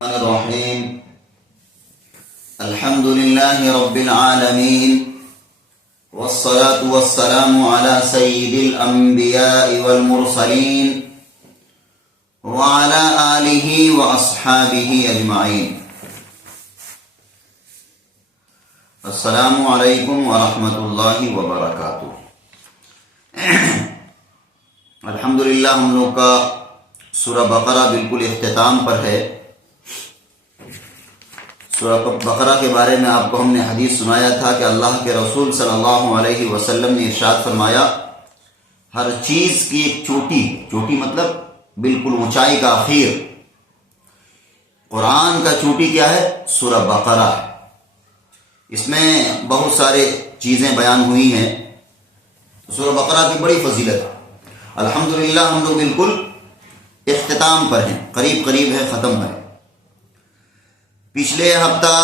الرحيم الحمد لله رب العالمين والصلاة والسلام على سيد الأنبياء والمرسلين وعلى آله وأصحابه أجمعين. السلام علیکم ورحمۃ اللہ وبرکاتہ. الحمدللہ ہم لوگ کا سورہ بقرہ بالکل اختتام پر ہے. سورہ بقرہ کے بارے میں آپ کو ہم نے حدیث سنایا تھا کہ اللہ کے رسول صلی اللہ علیہ وسلم نے ارشاد فرمایا ہر چیز کی ایک چوٹی مطلب بالکل اونچائی کا اخیر. قرآن کا چوٹی کیا ہے؟ سورہ بقرہ ہے. اس میں بہت سارے چیزیں بیان ہوئی ہیں. سورہ بقرہ کی بڑی فضیلت. الحمدللہ ہم لوگ بالکل اختتام پر ہیں، قریب ہے، ختم ہے. پچھلے ہفتہ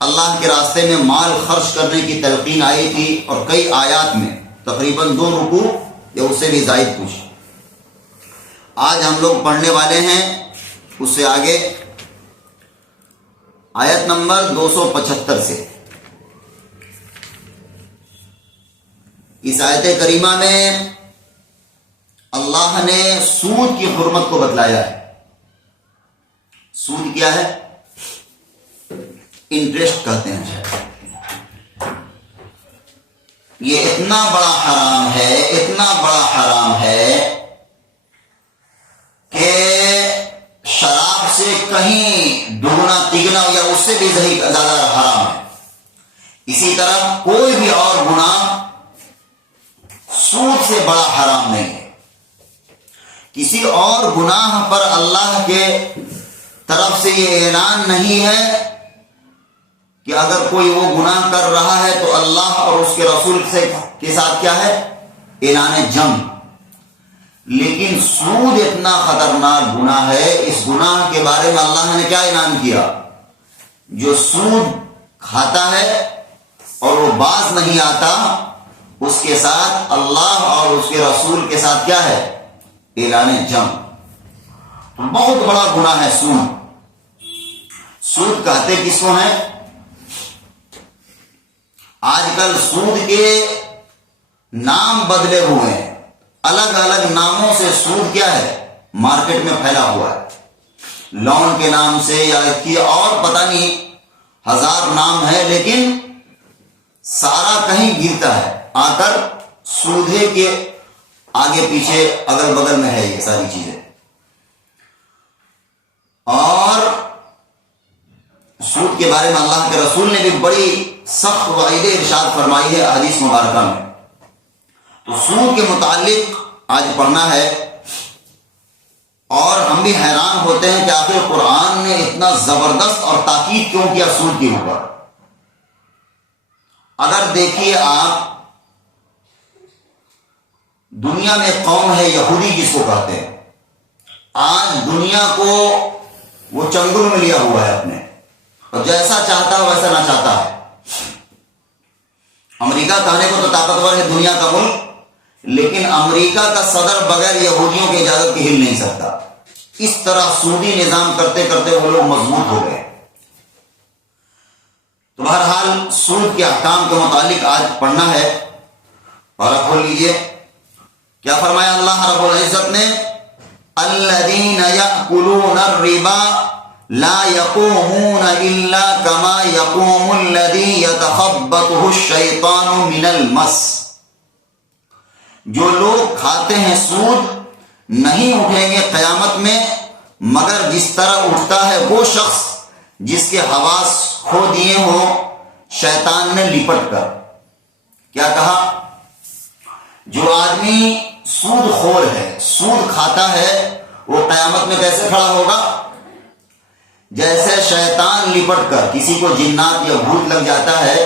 اللہ کے راستے میں مال خرچ کرنے کی تلقین آئی تھی اور کئی آیات میں تقریباً 2 رکوع یا اس سے بھی زائد کچھ. آج ہم لوگ پڑھنے والے ہیں اس سے آگے آیت نمبر 275 سے. اس آیت کریمہ میں اللہ نے سود کی حرمت کو بتلایا ہے. سود کیا ہے؟ انٹرسٹ کہتے ہیں. یہ اتنا بڑا حرام ہے کہ شراب سے کہیں دگنا تگنا یا اس سے بھی زیادہ حرام ہے. اسی طرح کوئی بھی اور گناہ سود سے بڑا حرام نہیں ہے. کسی اور گناہ پر اللہ کے طرف سے یہ اعلان نہیں ہے کہ اگر کوئی وہ گناہ کر رہا ہے تو اللہ اور اس کے رسول کے ساتھ کیا ہے؟ اعلان جنگ. لیکن سود اتنا خطرناک گناہ ہے. اس گناہ کے بارے میں اللہ نے کیا اعلان کیا؟ جو سود کھاتا ہے اور وہ باز نہیں آتا اس کے ساتھ اللہ اور اس کے رسول کے ساتھ کیا ہے؟ اعلان جنگ. بہت بڑا گناہ ہے سود. سود کہتے کس کو ہیں؟ آج کل سود کے نام بدلے ہوئے ہیں. الگ الگ ناموں سے سود کیا ہے؟ مارکیٹ میں پھیلا ہوا ہے. لون کے نام سے یا اور پتہ نہیں 1000 نام ہے، لیکن سارا کہیں گرتا ہے آ کر سودے کے آگے پیچھے اگل بغل میں ہے یہ ساری چیزیں. اور سود کے بارے میں اللہ کے رسول نے بھی بڑی سخت وعید ارشاد فرمائی ہے حدیث مبارکہ میں. تو سود کے متعلق آج پڑھنا ہے اور ہم بھی حیران ہوتے ہیں کہ آخر قرآن نے اتنا زبردست اور تاکید کیوں کیا سود کے اوپر. اگر دیکھیے آپ، دنیا میں ایک قوم ہے یہودی جس کو کہتے ہیں. آج دنیا کو وہ چنگل میں لیا ہوا ہے اپنے، اور جیسا چاہتا ہے ویسا نہ چاہتا ہے. امریکہ کہنے کو تو طاقتور ہے دنیا کا ملک، لیکن امریکہ کا صدر بغیر یہودیوں کی اجازت کے ہل نہیں سکتا. اس طرح سودی نظام کرتے کرتے وہ لوگ مضبوط ہو گئے. تو بہرحال سود کے احکام کے متعلق آج پڑھنا ہے. اور اب کھول لیجیے کیا فرمایا اللہ رب العزت نے؟ الذین یأکلون الربا لا یقومون الا کما یقوم الذی یتخبطہ الشیطان من المس. جو لوگ کھاتے ہیں سود نہیں اٹھیں گے قیامت میں مگر جس طرح اٹھتا ہے وہ شخص جس کے حواس کھو دیے ہوں شیطان نے لپٹ کر. کیا کہا؟ جو آدمی سود خور ہے، سود کھاتا ہے، وہ قیامت میں کیسے کھڑا ہوگا؟ جیسے شیطان لپٹ کر کسی کو جنات یا بھوت لگ جاتا ہے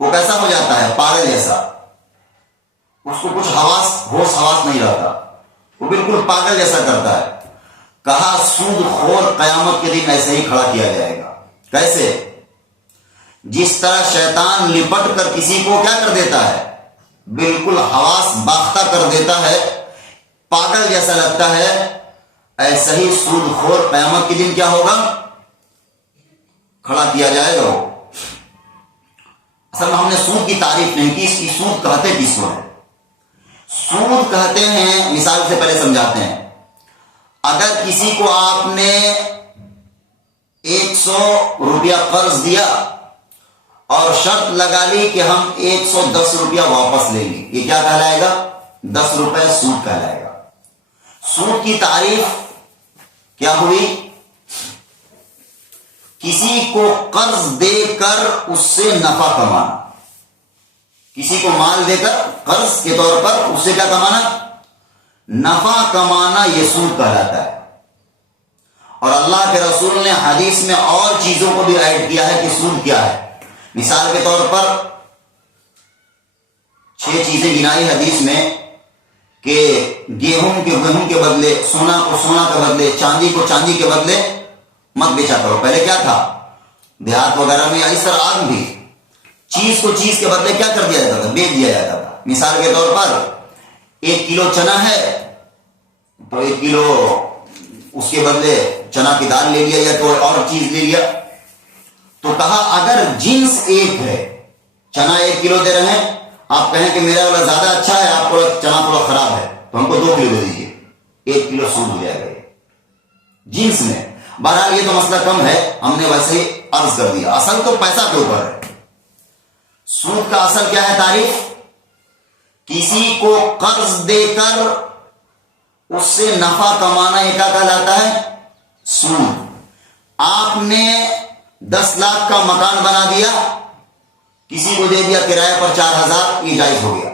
وہ کیسا ہو جاتا ہے؟ پاگل جیسا. اس کو کچھ ہوش حواس نہیں رہتا، وہ بالکل پاگل جیسا کرتا ہے. کہا سود خور قیامت کے دن ایسے ہی کھڑا کیا جائے گا. کیسے؟ جس طرح شیطان لپٹ کر کسی کو کیا کر دیتا ہے؟ بالکل حواس باختہ کر دیتا ہے، پاگل جیسا لگتا ہے. ایسا ہی سود خور قیامت کے دن کیا ہوگا؟ کھڑا کیا جائے گا. اصل میں ہم نے سود کی تعریف نہیں کی. اس کی سود کہتے کس کو ہے؟ سود کہتے ہیں، مثال سے پہلے سمجھاتے ہیں. اگر کسی کو آپ نے 100 روپیہ قرض دیا اور شرط لگا لی کہ ہم 110 روپیہ واپس لیں گے، یہ کیا کہلائے گا؟ 10 روپے سود کہلائے گا. سود کی تعریف کیا ہوئی؟ کسی کو قرض دے کر اس سے نفع کمانا. کسی کو مال دے کر قرض کے طور پر اس سے کیا کمانا؟ نفع کمانا، یہ سود کہلاتا ہے. اور اللہ کے رسول نے حدیث میں اور چیزوں کو بھی ایڈ کیا ہے کہ سود کیا ہے. مثال کے طور پر 6 چیزیں گنائی حدیث میں کہ گیہوں کے بدلے سونا کو سونا کے بدلے، چاندی کو چاندی کے بدلے مت بیچا کرو. پہلے کیا تھا؟ دیہات وغیرہ میں اس طرح آج بھی چیز کو چیز کے بدلے کیا کر دیا جاتا تھا؟ بیچ دیا جاتا تھا. مثال کے طور پر 1 کلو چنا ہے تو 1 کلو اس کے بدلے چنا کی دال لے لیا یا کوئی اور چیز لے لیا. تو کہا اگر جنس ایک ہے، چنا 1 کلو دے رہے ہیں، آپ کہیں کہ میرا والا زیادہ اچھا ہے، آپ کو چنا تھوڑا خراب ہے، تو ہم کو 2 کلو دے دیجیے، 1 کلو سود ہو جائے گا جنس میں. بہرحال یہ تو مسئلہ کم ہے، ہم نے ویسے ہی عرض کر دیا. اصل تو پیسہ کے اوپر ہے. سود کا اصل کیا ہے تعریف؟ کسی کو قرض دے کر اس سے نفع کمانا، یہ کیا کہلاتا ہے؟ سود. آپ نے 10 لاکھ کا مکان بنا دیا، کسی کو دے دیا کرایہ پر 4,000، یہ جائز ہو گیا.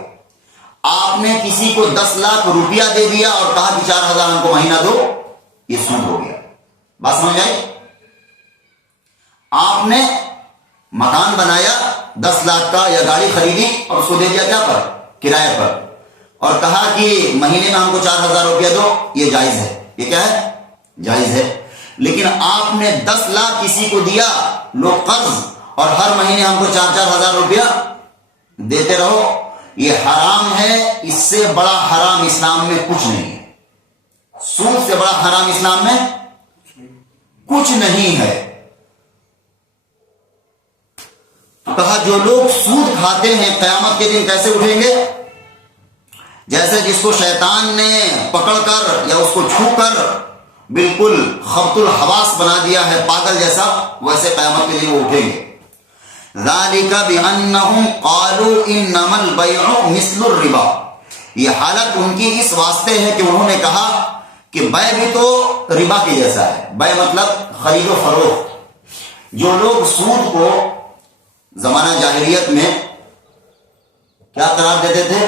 آپ نے کسی کو 10 لاکھ روپیہ دے دیا اور کہا کہ 4,000 ہم کو مہینہ دو، یہ سود ہو گیا. بات سمجھ آئی؟ آپ نے مکان بنایا 10 لاکھ کا یا گاڑی خریدی اور اس کو دے دیا کیا پر؟ کرایہ پر، اور کہا کہ مہینے میں ہم کو 4,000 روپیہ دو، یہ جائز ہے. یہ کیا ہے؟ جائز ہے. لیکن آپ نے 10 لاکھ کسی کو دیا لو قرض، اور ہر مہینے ہم کو 4,000 روپیہ دیتے رہو، یہ حرام ہے. اس سے بڑا حرام اسلام میں کچھ نہیں ہے. سود سے بڑا حرام اسلام میں کچھ نہیں ہے. کہا جو لوگ سود کھاتے ہیں قیامت کے دن کیسے اٹھیں گے؟ جیسے جس کو شیطان نے پکڑ کر یا اس کو چھو کر بالکل خبط الحواس بنا دیا ہے، پاگل جیسا، ویسے قیامت کے دن وہ اٹھیں گے. ذالک بانہم قالوا انما البیع مثل الربا. یہ حالت ان کی اس واسطے ہے کہ انہوں نے کہا کہ بیع بھی تو ربا کے جیسا ہے. بیع مطلب خرید و فروخت. جو لوگ سود کو زمانہ جاہلیت میں کیا قرار دیتے تھے؟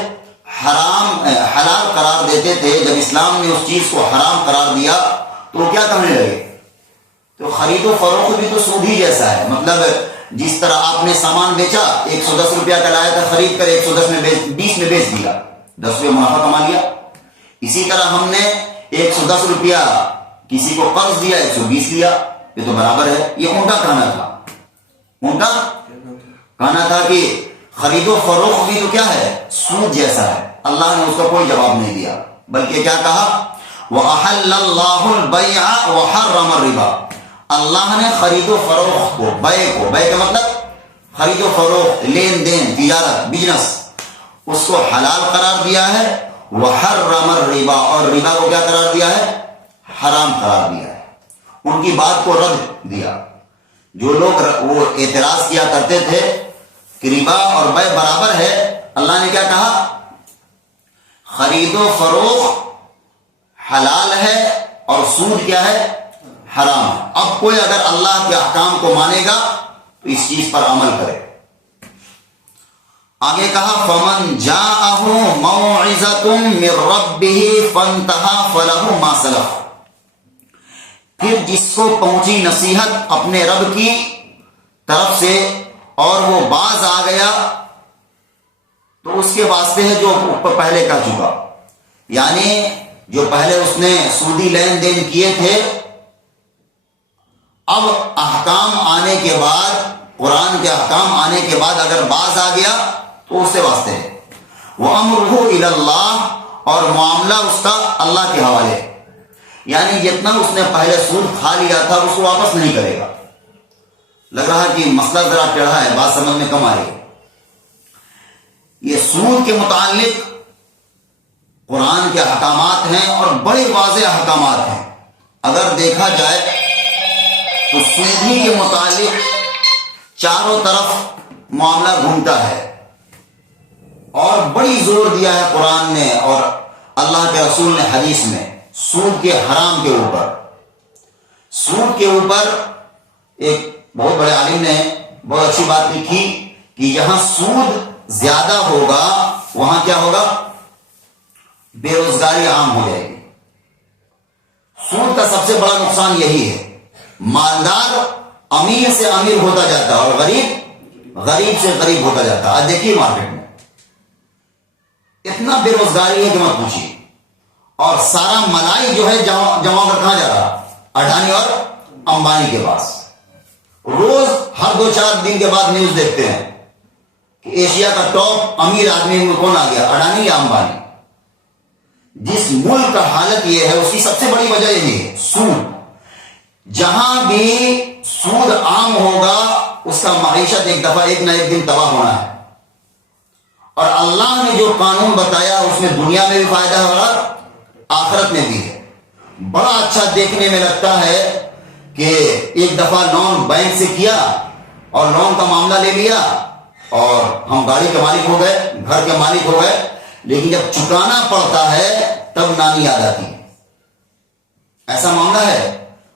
حرام، حلال قرار دیتے تھے. جب اسلام نے اس چیز کو حرام قرار دیا تو وہ کیا کہنے لگے؟ تو خرید و فروخت بھی تو سود ہی جیسا ہے. مطلب جس طرح آپ نے سامان بیچا، 110 روپیہ کا لایا تھا، خرید کر 110 میں 20 میں بیچ دیا، 10 روپیہ منافع کما لیا. اسی طرح ہم نے 110 روپیہ کسی کو قرض دیا، 120 لیا، یہ تو برابر ہے. یہ ان کا کہنا تھا. ان کا کہنا تھا کہ خرید و فروخت بھی تو کیا ہے؟ سود جیسا ہے. اللہ نے اس کا کوئی جواب نہیں دیا، بلکہ کیا کہا؟ وَأَحَلَّ اللَّهُ الْبَيْعَ وَحَرَّمَ الرِّبَا. اللہ نے خرید و فروخت کو، بیع کا مطلب خرید و فروخت، لین دین، تجارت، بزنس، اس کو حلال قرار دیا ہے. وَحَرَّمَ الرِّبَا، اور ربا کو کیا قرار دیا ہے؟ حرام قرار دیا ہے. ان کی بات کو رد دیا. جو لوگ وہ اعتراض کیا کرتے تھے کہ ربا اور بیع برابر ہے، اللہ نے کیا کہا؟ خرید و فروخت حلال ہے اور سود کیا ہے؟ حرام ہے. اب کوئی اگر اللہ کے احکام کو مانے گا تو اس چیز پر عمل کرے. آگے کہا فَمَنْ جَاءَهُ مَوْعِظَةٌ مِّن رَّبِّهِ فَانْتَهَىٰ فَلَهُ مَا سَلَفَ. پھر جس کو پہنچی نصیحت اپنے رب کی طرف سے اور وہ باز آ گیا تو اس کے واسطے ہے جو پہلے کہہ چکا. یعنی جو پہلے اس نے سودی لین دین کیے تھے، اب احکام آنے کے بعد، قرآن کے احکام آنے کے بعد اگر باز آ گیا تو اس سے واسطے ہے. وَأَمْرُهُ إِلَى اللَّهِ، اور معاملہ اس کا اللہ کے حوالے. یعنی جتنا اس نے پہلے سود کھا لیا تھا اس کو واپس نہیں کرے گا. لگ رہا کہ مسئلہ ذرا ٹیڑھا ہے، بات سمجھ میں کم آ رہی ہے. یہ سود کے متعلق قرآن کے احکامات ہیں اور بڑے واضح احکامات ہیں. اگر دیکھا جائے تو سودی کے متعلق چاروں طرف معاملہ گھومتا ہے اور بڑی زور دیا ہے قرآن نے اور اللہ کے رسول نے حدیث میں سود کے حرام کے اوپر. سود کے اوپر ایک بہت بڑے عالم نے بہت اچھی بات لکھی کہ جہاں سود زیادہ ہوگا وہاں کیا ہوگا؟ بے روزگاری عام ہو جائے گی. سود کا سب سے بڑا نقصان یہی ہے. مالدار امیر سے امیر ہوتا جاتا ہے اور غریب غریب سے غریب ہوتا جاتا ہے. آج دیکھیے مارکیٹ میں اتنا بے روزگاری ہے کہ مت پوچھیے. اور سارا ملائی جو ہے جمع کر کہاں جا رہا؟ اڈانی اور امبانی کے پاس. روز ہر 2-4 دن کے بعد نیوز دیکھتے ہیں کہ ایشیا کا ٹاپ امیر آدمی میں کون آ گیا، اڈانی یا امبانی. جس ملک کا حالت یہ ہے اس کی سب سے بڑی وجہ یہی ہے سود. جہاں بھی سود عام ہوگا اس کا معیشت ایک دفعہ ایک نہ ایک دن تباہ ہونا ہے. اور اللہ نے جو قانون بتایا اس میں دنیا میں بھی فائدہ ہے اور آخرت میں بھی ہے. بڑا اچھا دیکھنے میں لگتا ہے کہ ایک دفعہ لون بینک سے کیا اور لون کا معاملہ لے لیا اور ہم گاڑی کے مالک ہو گئے، گھر کے مالک ہو گئے، لیکن جب چکانا پڑتا ہے تب نانی یاد آتی ہے. ایسا معاملہ ہے،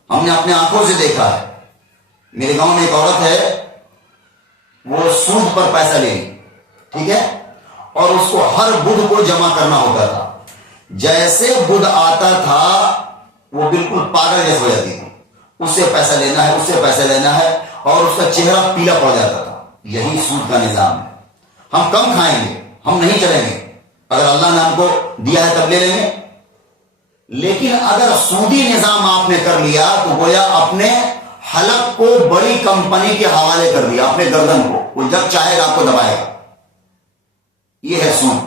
ہم نے اپنے آنکھوں سے دیکھا ہے. میرے گاؤں میں ایک عورت ہے، وہ سود پر پیسہ لے لی، ٹھیک ہے، اور اس کو ہر بدھ کو جمع کرنا ہوتا تھا. جیسے بدھ آتا تھا وہ بالکل پاگل جیسے ہو جاتی تھی. اس سے پیسہ لینا ہے، اس سے پیسہ لینا ہے، اور اس کا چہرہ پیلا پڑ جاتا تھا. یہی سود کا نظام ہے. ہم کم کھائیں گے، ہم نہیں چلیں گے، اگر اللہ نے ہم کو دیا ہے تب لے لیں گے. لیکن اگر سودی نظام آپ نے کر لیا تو گویا اپنے حلق کو بڑی کمپنی کے حوالے کر دیا، اپنے گردن کو، وہ جب چاہے گا آپ کو دبائے گا. یہ ہے سود.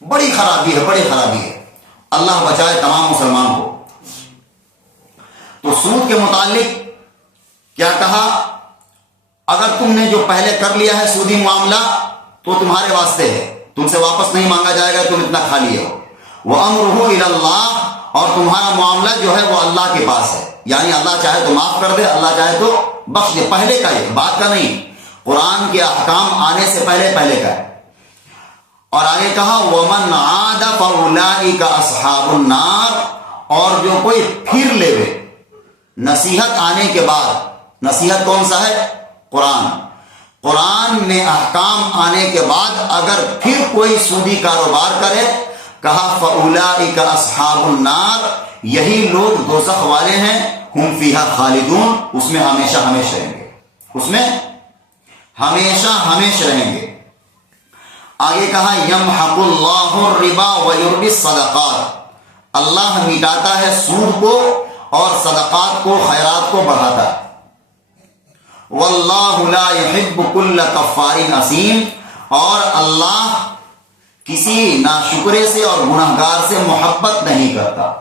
بڑی خرابی ہے، بڑی خرابی ہے. اللہ بچائے تمام مسلمان کو. تو سود کے متعلق کیا کہا؟ اگر تم نے جو پہلے کر لیا ہے سودی معاملہ تو تمہارے واسطے ہے، تم سے واپس نہیں مانگا جائے گا، تم اتنا کھا لیے ہو. وَأَمْرُهُ إِلَى اللَّهِ، اور تمہارا معاملہ جو ہے وہ اللہ کے پاس ہے. یعنی اللہ چاہے تو معاف کر دے، اللہ چاہے تو بخش دے. پہلے کا یہ بات کا نہیں، قرآن کے احکام آنے سے پہلے کا ہے. اور آگے کہا وَمَنْ عَادَ فَأُولَٰئِكَ أَصْحَابُ النَّارِ، اور جو کوئی پھر لے وے نصیحت آنے کے بعد. نصیحت کون سا ہے؟ قرآن میں احکام آنے کے بعد اگر پھر کوئی سودی کاروبار کرے، کہا فَأُولَٰئِكَ أَصْحَابُ النَّارِ، یہی لوگ دوزخ والے ہیں، ہم فیہا خالدون، اس میں ہمیشہ ہمیشہ رہیں گے، اس میں ہمیشہ ہمیشہ رہیں گے. آگے کہا یمحق اللہ الربا ویربی الصدقات، اللہ مٹاتا ہے سود کو اور صدقات کو، خیرات کو بڑھاتا ہے. واللہ لا يحب كل کفار اثیم، اور اللہ کسی ناشکرے سے اور گناہگار سے محبت نہیں کرتا.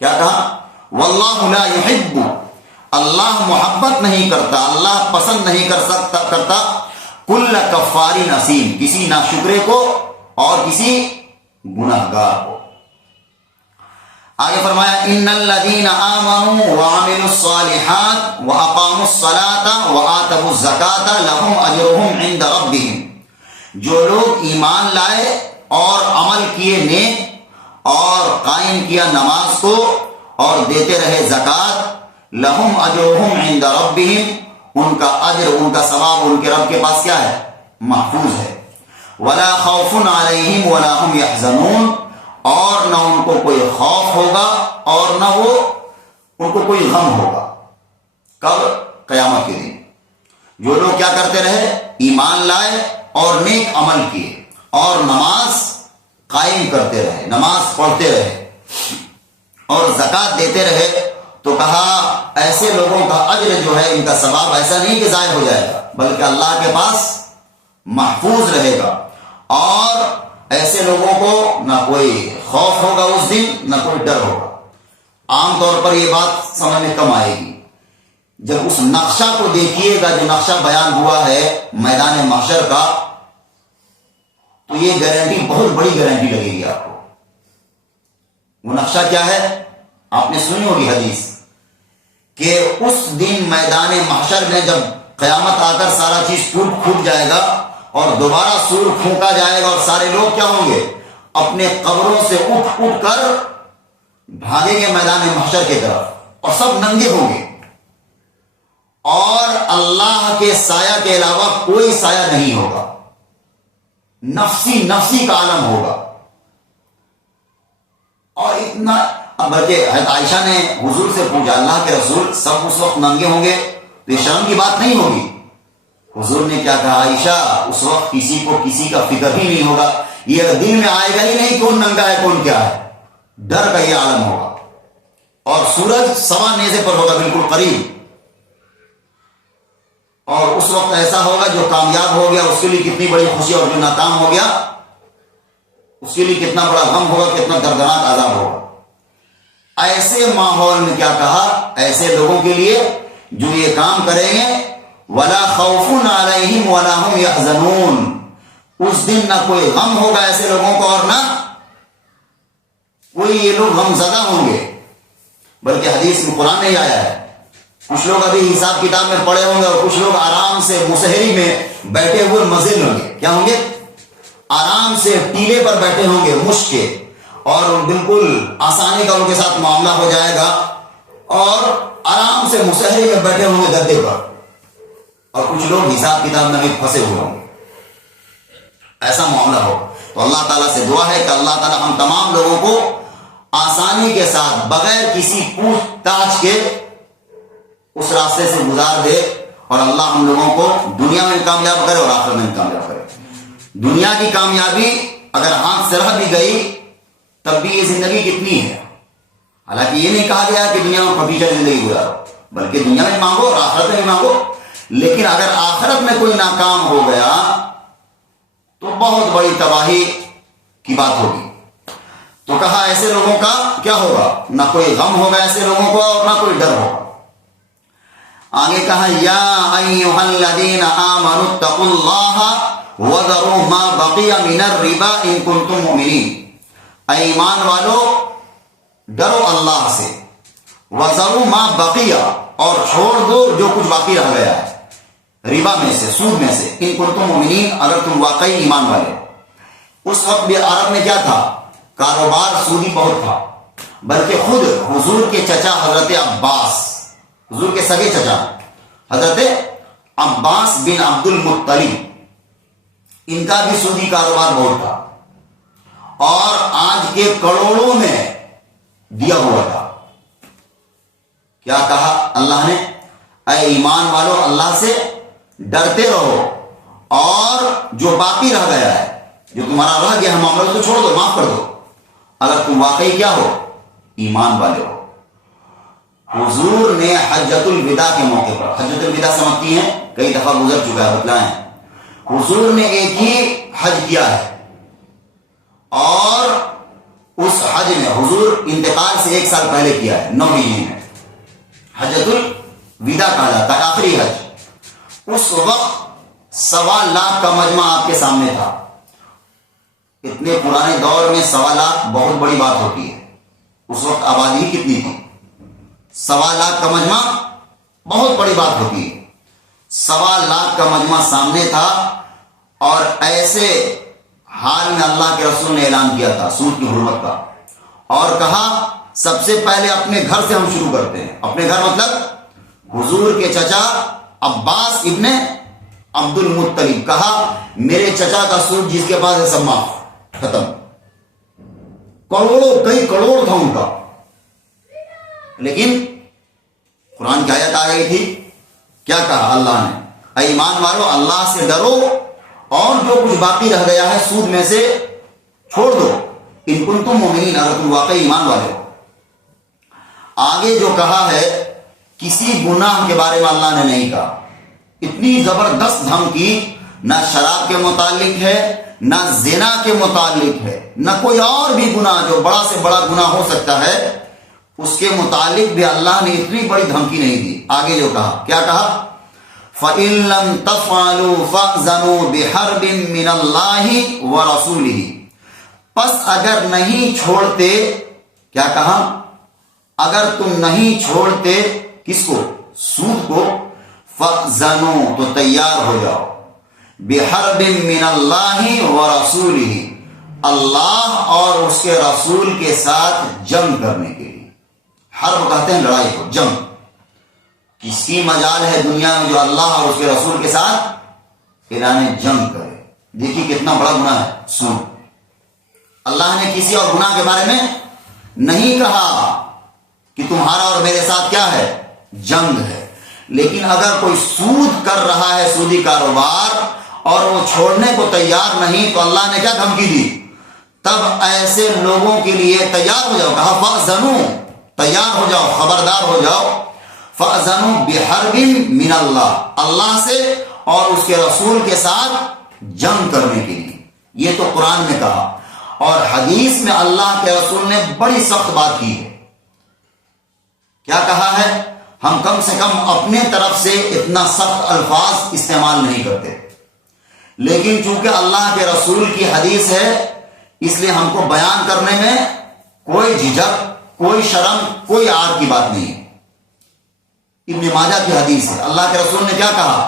کیا کہا؟ واللہ لا يحب، اللہ محبت نہیں کرتا، اللہ پسند نہیں کرتا کل کفار اثیم، کسی ناشکرے کو اور کسی گناہگار کو. آگے فرمایا ان الذین آمنوا وعملوا الصالحات واقاموا الصلاة وآتوا الزکاة لهم اجرهم عند ربهم، جو لوگ ایمان لائے اور عمل کیے نیک اور قائم کیا نماز کو اور دیتے رہے زکوٰۃ، لهم اجرهم عند ربهم، ان کا اجر، ان کا ثواب ان کے رب کے پاس کیا ہے؟ محفوظ ہے. ولا خوف علیہم ولا هم يحزنون، اور نہ ان کو کوئی خوف ہوگا اور نہ وہ ان کو کوئی غم ہوگا. کب؟ قیامت کے دن. جو لوگ کیا کرتے رہے؟ ایمان لائے اور نیک عمل کیے اور نماز قائم کرتے رہے، نماز پڑھتے رہے اور زکوٰۃ دیتے رہے، تو کہا ایسے لوگوں کا اجر جو ہے، ان کا ثواب ایسا نہیں کہ ضائع ہو جائے گا، بلکہ اللہ کے پاس محفوظ رہے گا. اور ایسے لوگوں کو نہ کوئی خوف ہوگا اس دن، نہ کوئی ڈر ہوگا. عام طور پر یہ بات سمجھ میں کم آئے گی. جب اس نقشہ کو دیکھیے گا جو نقشہ بیان ہوا ہے میدان محشر کا, تو یہ گارنٹی بہت بڑی گارنٹی لگے گی آپ کو. وہ نقشہ کیا ہے؟ آپ نے سنی ہوگی حدیث کہ اس دن میدان محشر میں جب قیامت آ کر سارا چیز ٹوٹ پھوٹ جائے گا اور دوبارہ سور پھونکا جائے گا اور سارے لوگ کیا ہوں گے؟ اپنے قبروں سے اٹھ اٹھ کر بھاگیں گے میدان محشر کی طرف, اور سب ننگے ہوں گے, اور اللہ کے سایہ کے علاوہ کوئی سایہ نہیں ہوگا. نفسی نفسی کا عالم ہوگا. اور اتنا, بلکہ حضرت عائشہ نے حضور سے پوچھا, اللہ کے رسول سب اس وقت ننگے ہوں گے تو یہ شرم کی بات نہیں ہوگی؟ حضور نے کیا کہا, عائشہ اس وقت کسی کو کسی کا فکر ہی نہیں ہوگا, یہ دل میں آئے گا ہی نہیں کون ننگا ہے کون کیا ہے, ڈر کا یہ عالم ہوگا. اور سورج سوا نیزے پر ہوگا بالکل قریب, اور اس وقت ایسا ہوگا جو کامیاب ہو گیا اس کے لیے کتنی بڑی خوشی, اور جو ناکام ہو گیا اس کے لیے کتنا بڑا غم ہوگا, کتنا دردناک عذاب ہوگا. ایسے ماحول میں کیا کہا, ایسے لوگوں کے لیے جو یہ کام کریں گے, وَلَا خَوْفٌ عَلَيْهِمْ وَلَا هُمْ يَحْزَنُونَ, اس دن نہ کوئی غم ہوگا ایسے لوگوں کو اور نہ کوئی یہ لوگ غم زدہ ہوں گے. بلکہ حدیث میں قرآن نہیں آیا ہے, کچھ لوگ ابھی حساب کتاب میں پڑے ہوں گے اور کچھ لوگ آرام سے مسحری میں بیٹھے ہوئے مزے ہوں گے. کیا ہوں گے؟ آرام سے ٹیلے پر بیٹھے ہوں گے مشک کے, اور بالکل آسانی کا ان کے ساتھ معاملہ ہو جائے گا, اور آرام سے مسحری میں بیٹھے ہوں گے گدے پر, اور کچھ لوگ حساب کتاب میں بھی پھنسے ہوئے ہوں گے. ایسا معاملہ ہو تو اللہ تعالیٰ سے دعا ہے کہ اللہ تعالیٰ ہم تمام لوگوں کو آسانی کے ساتھ بغیر کسی پوچھ تاچھ کے اس راستے سے گزار دے, اور اللہ ہم لوگوں کو دنیا میں کامیاب کرے اور آخرت میں کامیاب کرے. دنیا کی کامیابی اگر ہاتھ سے رہ بھی گئی تب بھی یہ زندگی کتنی ہے. حالانکہ یہ نہیں کہا گیا کہ دنیا میں پپیچا زندگی گزارو, بلکہ دنیا میں مانگو اور آخرت میں بھی مانگو. لیکن اگر آخرت میں کوئی ناکام ہو گیا تو بہت بڑی تباہی کی بات ہوگی. تو کہا ایسے لوگوں کا کیا ہوگا, نہ کوئی غم ہوگا ایسے لوگوں کو اور نہ کوئی ڈر ہوگا. آگے کہا یا ایھا الذین آمنوا اتقوا اللہ وذروا ما بقی من الربا ان کنتم مؤمنین, اے ایمان والو ڈرو اللہ سے, وذروا ما بقی, اور چھوڑ دو جو کچھ باقی رہ گیا ہے ربا میں سے, سود میں سے, ان کنتم مؤمنین, اگر تم واقعی ایمان والے. اس وقت بھی عرب میں کیا تھا, کاروبار سودی بہت تھا. بلکہ خود حضور کے چچا حضرت عباس, حضور کے سگے چچا حضرت عباس بن عبد المطلب, ان کا بھی سودی کاروبار بہت تھا, اور آج کے کروڑوں میں دیا ہوا تھا. کیا کہا اللہ نے, اے ایمان والو اللہ سے ڈرتے رہو, اور جو باقی رہ گیا ہے, جو تمہارا رہ گیا ہے معاملہ, تو چھوڑ دو, معاف کر دو, اگر تم واقعی کیا ہو, ایمان والے ہو. حضور نے حجۃ الوداع کے موقع پر, حجۃ الوداع سمجھتی ہیں, کئی دفعہ گزر چکا ہے, بتلائیں, حضور نے ایک ہی حج کیا ہے, اور اس حج میں حضور انتقال سے 1 سال پہلے کیا ہے, 9 ہجری میں. حجۃ الوداع کہا جاتا ہے, آخری حج. اس وقت 1.25 لاکھ کا مجمع آپ کے سامنے تھا. اتنے پرانے دور میں 1.25 لاکھ بہت بڑی بات ہوتی ہے. اس وقت آبادی کتنی تھی؟ 1.25 لاکھ کا مجمع بہت بڑی بات ہوتی ہے. 1.25 لاکھ کا مجمع سامنے تھا, اور ایسے حال میں اللہ کے رسول نے اعلان کیا تھا سود کی حرمت کا, اور کہا سب سے پہلے اپنے گھر سے ہم شروع کرتے ہیں. اپنے گھر مطلب حضور کے چچا عباس ابن عبد المطلب. کہا میرے چچا کا سود جس کے پاس ہے سب معاف, ختم. کروڑوں, کئی کروڑ تھا ان کا. لیکن قرآن کی آیت آ گئی تھی, کیا کہا اللہ نے, اے ایمان والو اللہ سے ڈرو, اور جو کچھ باقی رہ گیا ہے سود میں سے چھوڑ دو, ان کنتم مؤمنین, اگر تم واقعی ایمان والے ہو. آگے جو کہا ہے کسی گناہ کے بارے میں اللہ نے نہیں کہا. اتنی زبردست دھمکی نہ شراب کے متعلق ہے, نہ زنا کے متعلق ہے, نہ کوئی اور بھی گناہ جو بڑا سے بڑا گناہ ہو سکتا ہے, اس کے متعلق بھی اللہ نے اتنی بڑی دھمکی نہیں دی. آگے جو کہا, کیا کہا؟ فَإِن لَمْ تَفْعَلُوا فَأْذَنُوا بِحَرْبٍ مِّنَ اللَّهِ وَرَسُولِهِ. پس اگر نہیں چھوڑتے, کیا کہا؟ اگر تم نہیں چھوڑتے کس کو؟ سود کو. فَأْذَنُوا تو تیار ہو جاؤ. بِحَرْبٍ مِّنَ اللَّهِ وَرَسُولِهِ, اللہ اور اس کے رسول کے ساتھ جنگ کرنے کے لیے. حرب کہتے ہیں لڑائی کو, جنگ. کس کی مجال ہے دنیا میں جو اللہ اور اس کے رسول کے ساتھ اعلان جنگ کرے؟ دیکھیے کتنا بڑا گناہ ہے سود. اللہ نے کسی اور گناہ کے بارے میں نہیں کہا کہ تمہارا اور میرے ساتھ کیا ہے؟ جنگ ہے. لیکن اگر کوئی سود کر رہا ہے, سودی کاروبار, اور وہ چھوڑنے کو تیار نہیں, تو اللہ نے کیا دھمکی دی؟ تب ایسے لوگوں کے لیے تیار ہو جاؤ. کہا فَأْذَنُوا, تیار ہو جاؤ, خبردار ہو جاؤ. فَأْذَنُوا بِحَرْبٍ مِّنَ اللَّهِ, اللہ سے اور اس کے رسول کے ساتھ جنگ کرنے کے لیے. یہ تو قرآن نے کہا, اور حدیث میں اللہ کے رسول نے بڑی سخت بات کی ہے. کیا کہا ہے؟ ہم کم سے کم اپنے طرف سے اتنا سخت الفاظ استعمال نہیں کرتے, لیکن چونکہ اللہ کے رسول کی حدیث ہے اس لیے ہم کو بیان کرنے میں کوئی جھجک, کوئی شرم, کوئی عار کی بات نہیں ہے. ابن ماجہ کی حدیث ہے, اللہ کے رسول نے کیا کہا؟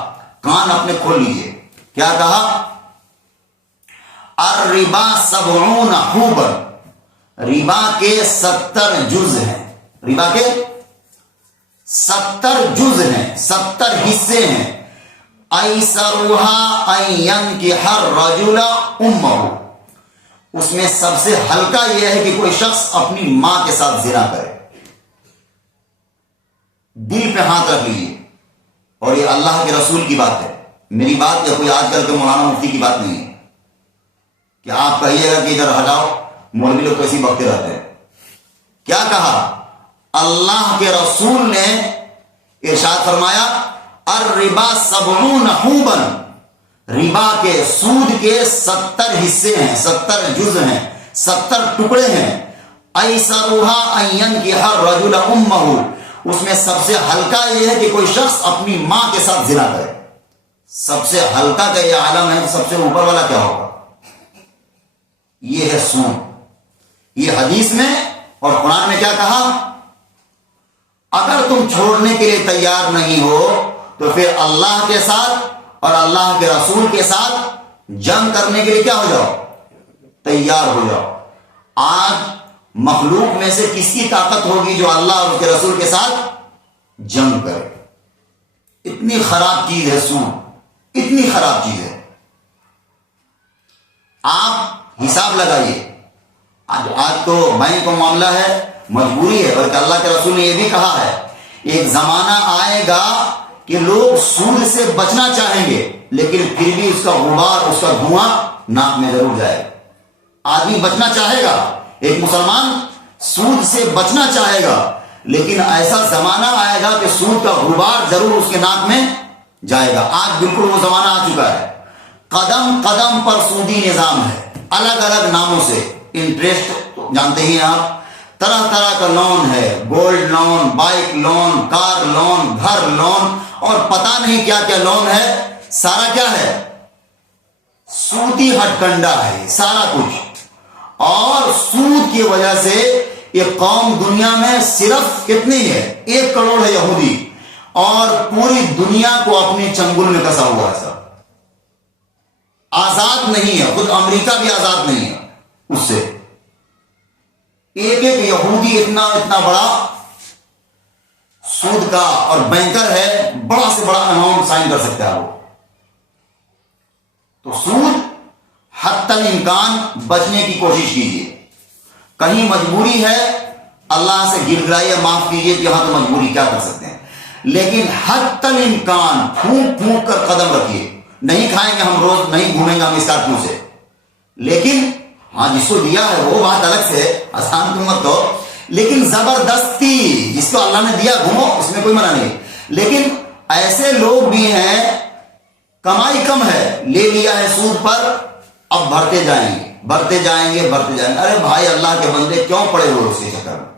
کان اپنے کھول لیجئے. کیا کہا؟ الربا 70 حوبا, ربا کے 70 جز ہیں. ربا کے 70 جز ہیں, 70 حصے ہیں. ایسرها ان ينكح الرجل امه, اس میں سب سے ہلکا یہ ہے کہ کوئی شخص اپنی ماں کے ساتھ زنا کرے. دل پہ ہاتھ رکھ لیجیے, اور یہ اللہ کے رسول کی بات ہے, میری بات یا کوئی آج کل کے مولانا مفتی کی بات نہیں ہے کہ آپ کہیے گا کہ ادھر ہٹاؤ, مولوی لوگ تو ایسے بکتے رہتے ہیں. کیا کہا؟ اللہ کے رسول نے ارشاد فرمایا الربا 70 حوبا, ربا کے, سود کے 70 حصے ہیں, 70 جز ہیں, 70 ٹکڑے ہیں. ایسرها ان ينكح الرجل امه, اس میں سب سے ہلکا یہ ہے کہ کوئی شخص اپنی ماں کے ساتھ زنا کرے. سب سے ہلکا کا یہ عالم ہے, سب سے اوپر والا کیا ہوگا؟ یہ ہے سود. یہ حدیث میں اور قرآن میں کیا کہا؟ اگر تم چھوڑنے کے لیے تیار نہیں ہو تو پھر اللہ کے ساتھ اور اللہ کے رسول کے ساتھ جنگ کرنے کے لیے کیا ہو جاؤ؟ تیار ہو جاؤ. آج مخلوق میں سے کس کی طاقت ہوگی جو اللہ اور اس کے رسول کے ساتھ جنگ کرے؟ اتنی خراب چیز ہے سود, اتنی خراب چیز ہے. آپ حساب لگائیے, آج تو بینک کا معاملہ ہے, مجبوری ہے, بلکہ اللہ کے رسول نے یہ بھی کہا ہے ایک زمانہ آئے گا کہ لوگ سود سے بچنا چاہیں گے, لیکن پھر بھی اس کا غبار, اس کا دھواں ناک میں ضرور جائے گا. آدمی بچنا چاہے گا, ایک مسلمان سود سے بچنا چاہے گا, لیکن ایسا زمانہ آئے گا کہ سود کا غبار ضرور اس کے ناک میں جائے گا. آج بالکل وہ زمانہ آ چکا ہے. قدم قدم پر سودی نظام ہے, الگ الگ ناموں سے. انٹرسٹ جانتے ہی آپ, طرح طرح کا لون ہے, gold loan, bike loan, car loan, گھر لون, اور پتہ نہیں کیا کیا لون ہے. سارا کیا ہے؟ سودی ہٹ کنڈا ہے سارا کچھ. اور سود کی وجہ سے یہ قوم دنیا میں صرف کتنی ہے؟ 1 کروڑ ہے یہودی, اور پوری دنیا کو اپنے چنگل میں کسا ہوا ہے. سب آزاد نہیں ہے, خود امریکہ بھی آزاد نہیں ہے اس سے. ایک ایک یہودی اتنا اتنا بڑا سود کا اور بینکر ہے, بڑا سے بڑا اماؤنٹ سائن کر سکتا ہے وہ. تو سود حتی الامکان بچنے کی کوشش کیجیے. کہیں مجبوری ہے, اللہ سے گر گرائیے, معاف کیجیے کہ یہاں تو مجبوری, کیا کر سکتے ہیں, لیکن حتی الامکان پھونک پھونک کر قدم رکھیے. نہیں کھائیں گے ہم روز, نہیں گھومیں گے ہم اسکارپیو سے, لیکن ہاں جس کو دیا ہے وہ بات الگ سے, آسان تو مت دو, لیکن زبردستی جس کو اللہ نے دیا گھومو, اس میں کوئی منع نہیں. لیکن ایسے لوگ بھی ہیں, کمائی کم ہے, لے لیا ہے سود پر, اب بھرتے جائیں گے, بھرتے جائیں گے, بھرتے جائیں گے. ارے بھائی اللہ کے بندے کیوں پڑے ہوئے اس کے چکر میں؟